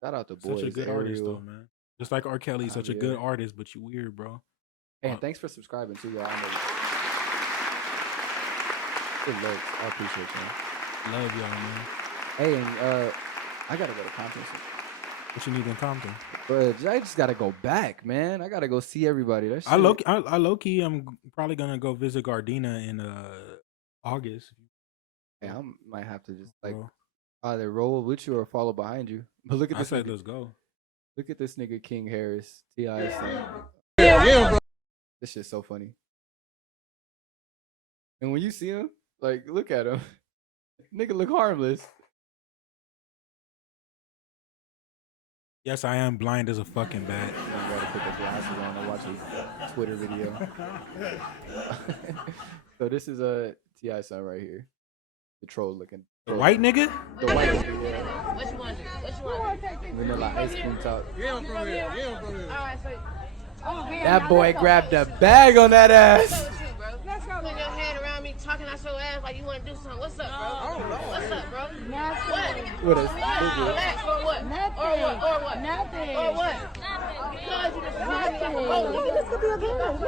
Shout out to Such boys. a good artist though, man. Just like R. Kelly, such a good artist, but you weird, bro. Hey, and thanks for subscribing too, y'all. I know good looks. I appreciate y'all. Love y'all, man. Hey, and I gotta go to Compton. What you need in Compton? But I just gotta go back, man. I gotta go see everybody. That shit. I low key, I'm probably gonna go visit Gardena in August. Yeah, I might have to just like either roll with you or follow behind you. But look at this. Let's go. Look at this nigga King Harris, T.I. This shit's so funny. And when you see him, like, look at him. Nigga look harmless. Yes, I am blind as a fucking bat. I gotta put the glasses on and watch a Twitter video. So this is a T.I. son right here. The troll looking. The white nigga? The white nigga, yeah. Which one? Vanilla ice cream top. Alright, That boy grabbed a bag on that ass. Let's go. Put your head around me, talking out your ass like you want to do something. What's up, bro? What's up, bro? Nothing. What is Relax, or what? Nothing. Or what? Or what? Nothing. Or what? Because you just tried me like a roll, nigga. This could be a good one. Be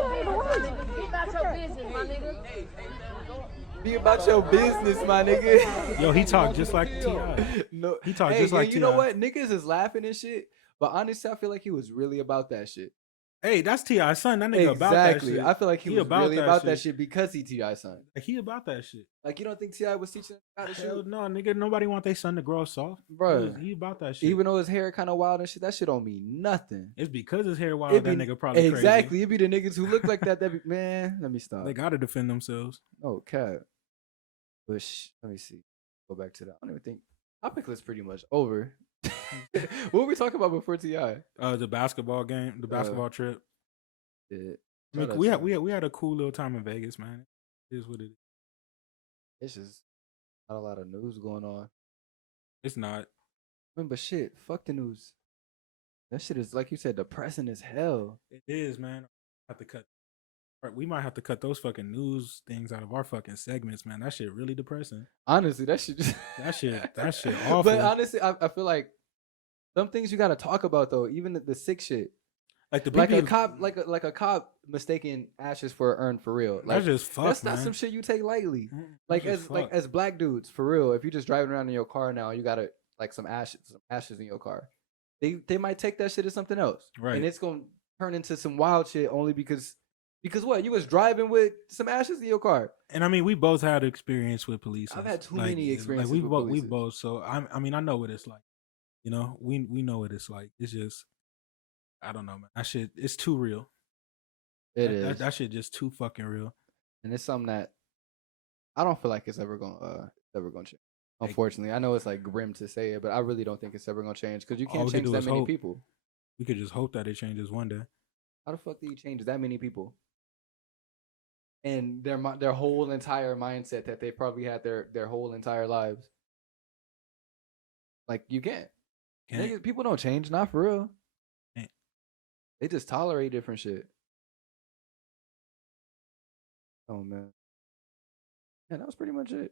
about your business, my nigga. Be about your business, my nigga. Yo, he talked just like T.I. No, he talked just like you T.I. know what? Niggas is laughing and shit, but honestly, I feel like he was really about that shit. Hey, that's T.I.'s son. That nigga about that shit. I feel like he was really about that shit because he T.I.'s son. Like, he about that shit. Like, you don't think T.I. was teaching him how to shoot? No, nigga, nobody want their son to grow soft. Bro, he about that shit. Even though his hair kind of wild and shit, that shit don't mean nothing. It's because his hair wild, that nigga probably exactly. crazy. It be the niggas who look like that. That be, man, let me stop. They gotta defend themselves. Oh, cat. Bush. Let me see. Go back to that. I don't even think topic list pretty much over. What were we talking about before T.I.? The basketball game, the basketball trip. Yeah. I mean, we had a cool little time in Vegas, man. It is what it is. It's just not a lot of news going on. It's not. I mean, but shit, fuck the news. That shit is, like you said, depressing as hell. It is, man. We might have to cut those fucking news things out of our fucking segments, man. That shit really depressing. Honestly, that shit just that shit awful. But honestly, I feel like some things you gotta talk about though, even the sick shit. Like a cop, like a cop mistaking ashes for an urn for real. Like, that's just fucked, that's not man. some shit you take lightly. Like as black dudes, for real. If you're just driving around in your car now, you got like some ashes in your car. They might take that shit as something else, right? And it's gonna turn into some wild shit only because Because what? You was driving with some ashes in your car. And I mean, we both had experience with police. I've had too many experiences Like with we police. both. So I mean, I know what it's like. You know, we know what it's like. It's just, I don't know, man. That shit, it's too real. That shit just too fucking real. And it's something that I don't feel like it's ever gonna change. Unfortunately, I know it's like grim to say it, but I really don't think it's ever gonna change because you can't change that many people. We could just hope that it changes one day. How the fuck do you change that many people? And their whole entire mindset that they probably had their whole entire lives. Like you can't. Niggas, people don't change, not for real. Can't. They just tolerate different shit. Oh man. Yeah, that was pretty much it.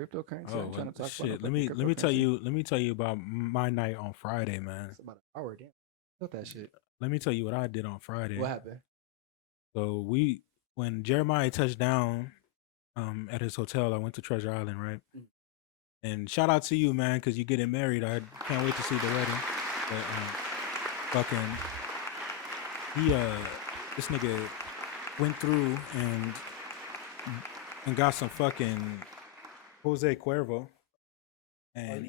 Cryptocurrency. Oh well, shit. Let me tell you about my night on Friday, man. It's about an hour again. Fuck that shit. Let me tell you what I did on Friday. What happened? So when Jeremiah touched down at his hotel, I went to Treasure Island, right? And shout out to you, man, because you getting married. I can't wait to see the wedding. But this nigga went through and got some fucking Jose Cuervo, and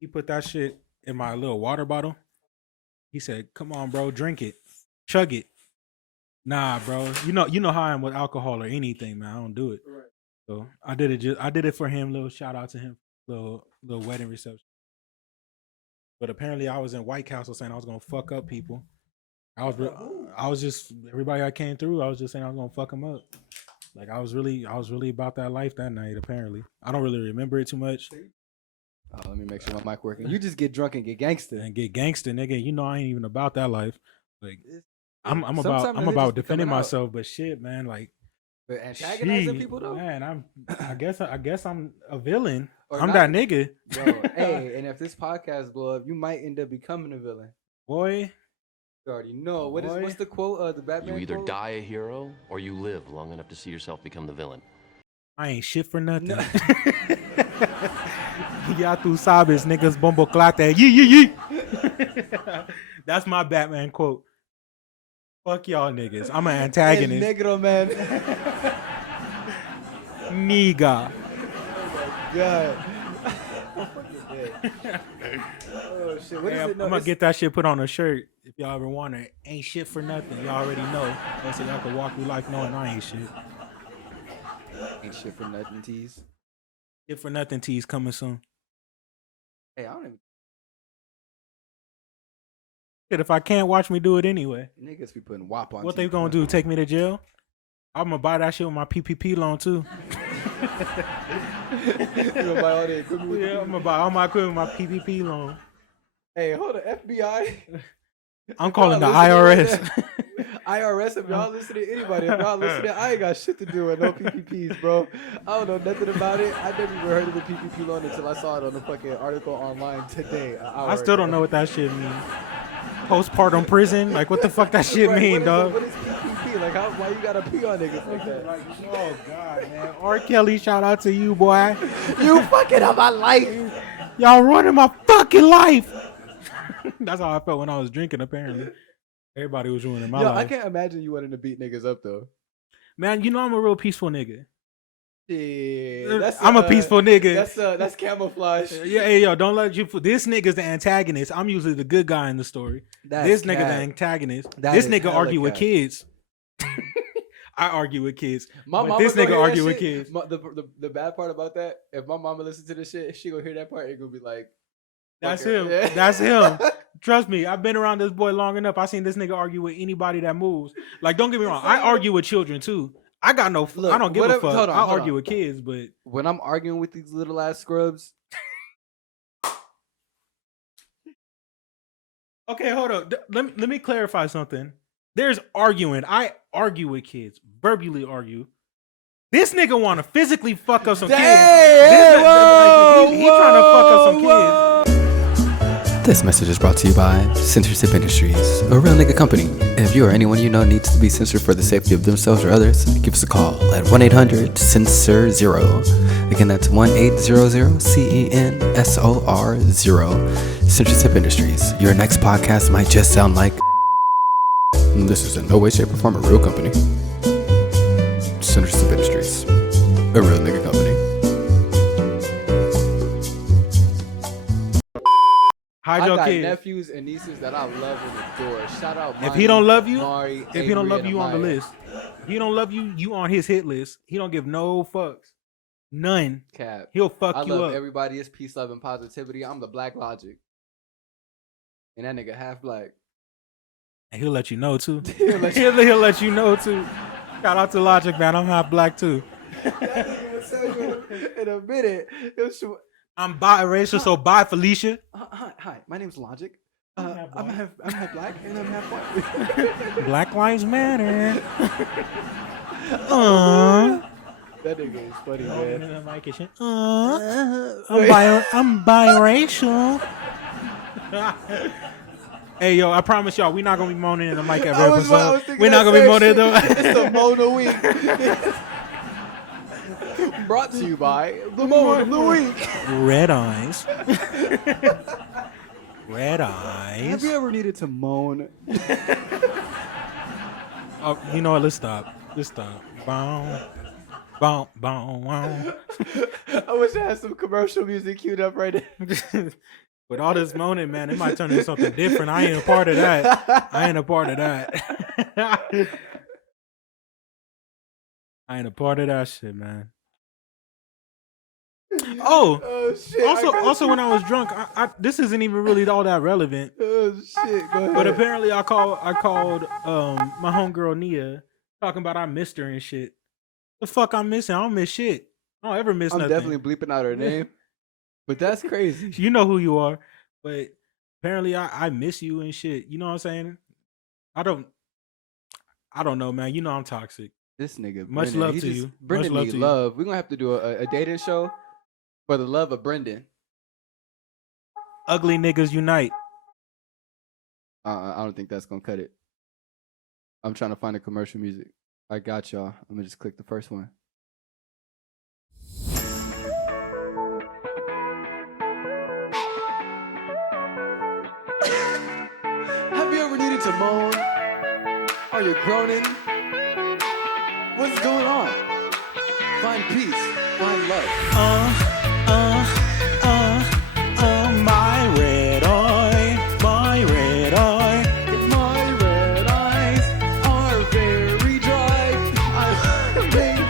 he put that shit in my little water bottle. He said, "Come on, bro, drink it, chug it." Nah, bro, you know how I am with alcohol or anything, man. I don't do it. Right. So I did it for him. Little shout out to him. Little wedding reception. But apparently, I was in White Castle saying I was gonna fuck up people. I was just everybody I came through. I was just saying I was gonna fuck them up. Like I was really about that life that night. Apparently, I don't really remember it too much. Oh, let me make sure my mic working. You just get drunk and get gangster, nigga. You know I ain't even about that life. Like I'm about defending myself. But shit, man, like. But antagonizing people though, man. I guess I'm a villain. Or I'm that nigga. Yo, hey, and if this podcast blow up, you might end up becoming a villain. Boy. You already know. What's the quote? The Batman You either quote? die a hero or you live long enough to see yourself become the villain. I ain't shit for nothing. Ya tu sabes, niggas bombo clate. Yee. That's my Batman quote. Fuck y'all niggas. I'm an antagonist. El negro man. Nigga. God. Oh shit! What is it? No, I'm gonna get that shit put on a shirt. If y'all ever want it, ain't shit for nothing. Y'all already know. So y'all can walk through life knowing I ain't shit. Ain't shit for nothing tees. Shit for nothing tees coming soon. Hey, I don't even. Shit, if I can't watch me do it anyway. Niggas be putting WAP on. What they gonna do? Take me to jail? I'm gonna buy that shit with my PPP loan too. You gonna buy all the equipment? Yeah, I'm gonna buy all my equipment with my PPP loan. Hey, hold on, FBI. I'm calling the IRS. IRS, if y'all listen to anybody, if y'all listen to, I ain't got shit to do with no PPPs, bro. I don't know nothing about it. I never even heard of the PPP loan until I saw it on the fucking article online today. I still don't know what that shit means. Postpartum prison? Like, what the fuck that shit mean, dog? What is PPP? Like, why you gotta pee on niggas like that? Oh, God, man. R. Kelly, shout out to you, boy. You fucking up my life. Y'all running my fucking life. That's how I felt when I was drinking, apparently. Everybody was ruining my life. I can't imagine you wanting to beat niggas up, though. Man, you know I'm a real peaceful nigga. Yeah, I'm a peaceful nigga. That's camouflage. Yeah, hey, yo, don't let you. This nigga's the antagonist. I'm usually the good guy in the story. This nigga the antagonist. This nigga argue with kids. I argue with kids. This nigga argue with kids. The bad part about that, if my mama listens to this shit, she gonna hear that part. It gonna be like, that's him. Yeah. That's him. Trust me, I've been around this boy long enough. I seen this nigga argue with anybody that moves. Like, don't get me wrong. I argue with children too. I got no. Look, I don't give a fuck. I argue with kids, but when I'm arguing with these little ass scrubs. Okay, hold up. Let me clarify something. There's arguing. I argue with kids. Verbally argue. This nigga want to physically fuck up some kids. He trying to fuck up some kids. This message is brought to you by Censorship Industries, a real nigga company. If you or anyone you know needs to be censored for the safety of themselves or others, give us a call at 1-800-CENSOR-0. Again, that's 1-800-CENSOR-0. Censorship Industries. Your next podcast might just sound like... This is in no way, shape, or form a real company. Interested Industries, a real nigga company. Hide I your got kid. nephews and nieces that I love and adore. Shout out. If he don't love you, Mari, if he don't Avery, love and you on the Amaya. list, if he don't love you, you on his hit list. He don't give no fucks, none. Cap. He'll fuck I you love up. everybody. It's peace, love, and positivity. I'm the Black Logic, and that nigga half black. And he'll let you know too. He'll let he'll let you know too. Shout out to Logic, man. I'm half black too. That nigga will tell you in a minute. I'm biracial, so bye, Felicia. Hi, my name's Logic. I'm half black and I'm half white. Black Lives Matter. That nigga is funny, man. I'm biracial. Hey, yo, I promise y'all, we're not going to be moaning in the mic every episode. We're not going to be moaning though. It's a moan a week. Brought to you by the moan of the week. Red eyes. Red eyes. Have you ever needed to moan? Oh, you know what? Let's stop. Bow. Bow, bow, wow. I wish I had some commercial music queued up right now. With all this moaning, man, it might turn into something different. I ain't a part of that. I ain't a part of that shit, man. Oh shit. Also, when I was drunk, I this isn't even really all that relevant. Oh shit, go ahead. But apparently, I called my homegirl Nia, talking about I missed her and shit. The fuck I'm missing? I don't miss shit. I don't ever miss nothing. I'm definitely bleeping out her name. But that's crazy. You know who you are. But apparently I miss you and shit. You know what I'm saying? I don't know, man. You know I'm toxic. This nigga. Much Brendon, love to you. Brendon Much love need to you. love. We're gonna have to do a dating show for the love of Brendon. Ugly niggas unite. I don't think that's gonna cut it. I'm trying to find the commercial music. I got y'all. I'm gonna just click the first one. Have you ever needed to moan? Are you groaning? What's going on? Find peace. Find love. My red eye, my red eye. My red eyes are very dry. I made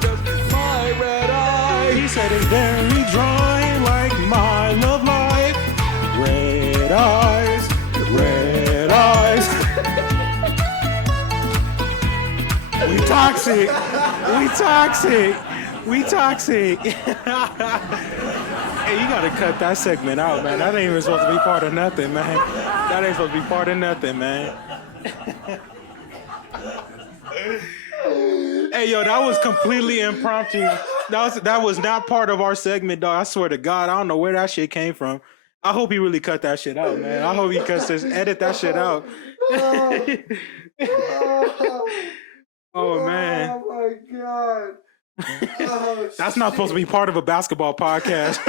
just my red eyes. He said it's very dry, like my love life. Red eyes, red eyes. We toxic. We toxic. We toxic. Hey, you gotta cut that segment out, man. That ain't even supposed to be part of nothing, man. That ain't supposed to be part of nothing, man. Hey, yo, that was completely impromptu. That was not part of our segment, dog. I swear to God, I don't know where that shit came from. I hope he really cut that shit out, man. I hope he edit that shit out. Oh, man. Oh my god. Oh, that's not supposed to be part of a basketball podcast.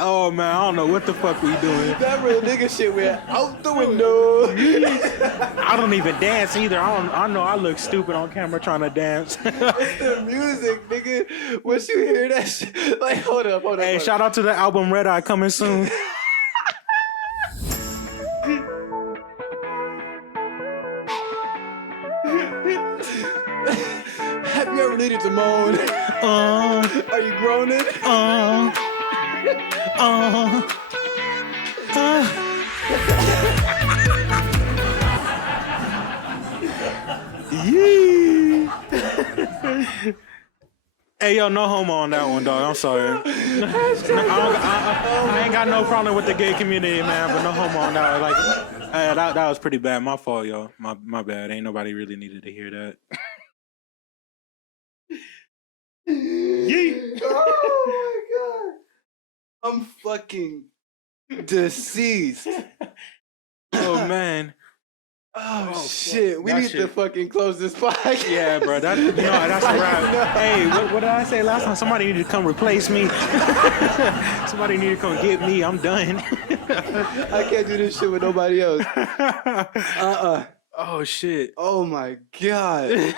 Oh man, I don't know what the fuck we doing. That real nigga shit went out the window. I don't even dance either. I know I look stupid on camera trying to dance. It's the music, nigga. Once you hear that shit, like hold up. Hey, shout out to the album Red Eye coming soon. Have you ever needed to moan? Are you groaning? Yee. Hey, yo, no homo on that one, dog. I'm sorry. I ain't got no problem with the gay community, man, but no homo on that one. Like, that was pretty bad. My fault, yo. My bad. Ain't nobody really needed to hear that. Yee. Oh my god. I'm fucking deceased. Oh man. Oh shit. We need to fucking close this podcast. Yeah, bro. That's a wrap. Hey, what did I say last time? Somebody needed to come replace me. Somebody needed to come get me. I'm done. I can't do this shit with nobody else. Oh shit. Oh my god.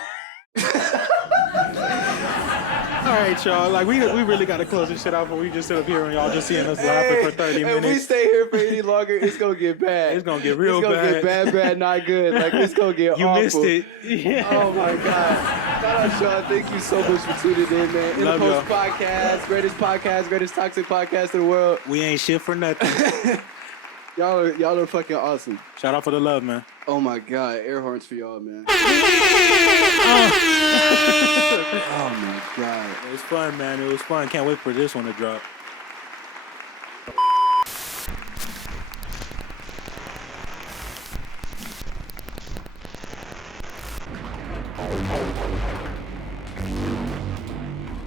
All right, y'all. Like we really got to close this shit out, but we just sit up here and y'all just seeing us laughing for 30 minutes. If we stay here for any longer, it's gonna get bad. It's gonna get real bad. It's gonna get bad, not good. Like it's gonna get you awful. missed it. Yeah. Oh my God. Shout out, Sean. Thank you so much for tuning in, man. In the Post Podcast, greatest toxic podcast in the world. We ain't shit for nothing. Y'all are fucking awesome. Shout out for the love, man. Oh my God, air horns for y'all, man. Oh my God. It was fun, man. It was fun. Can't wait for this one to drop.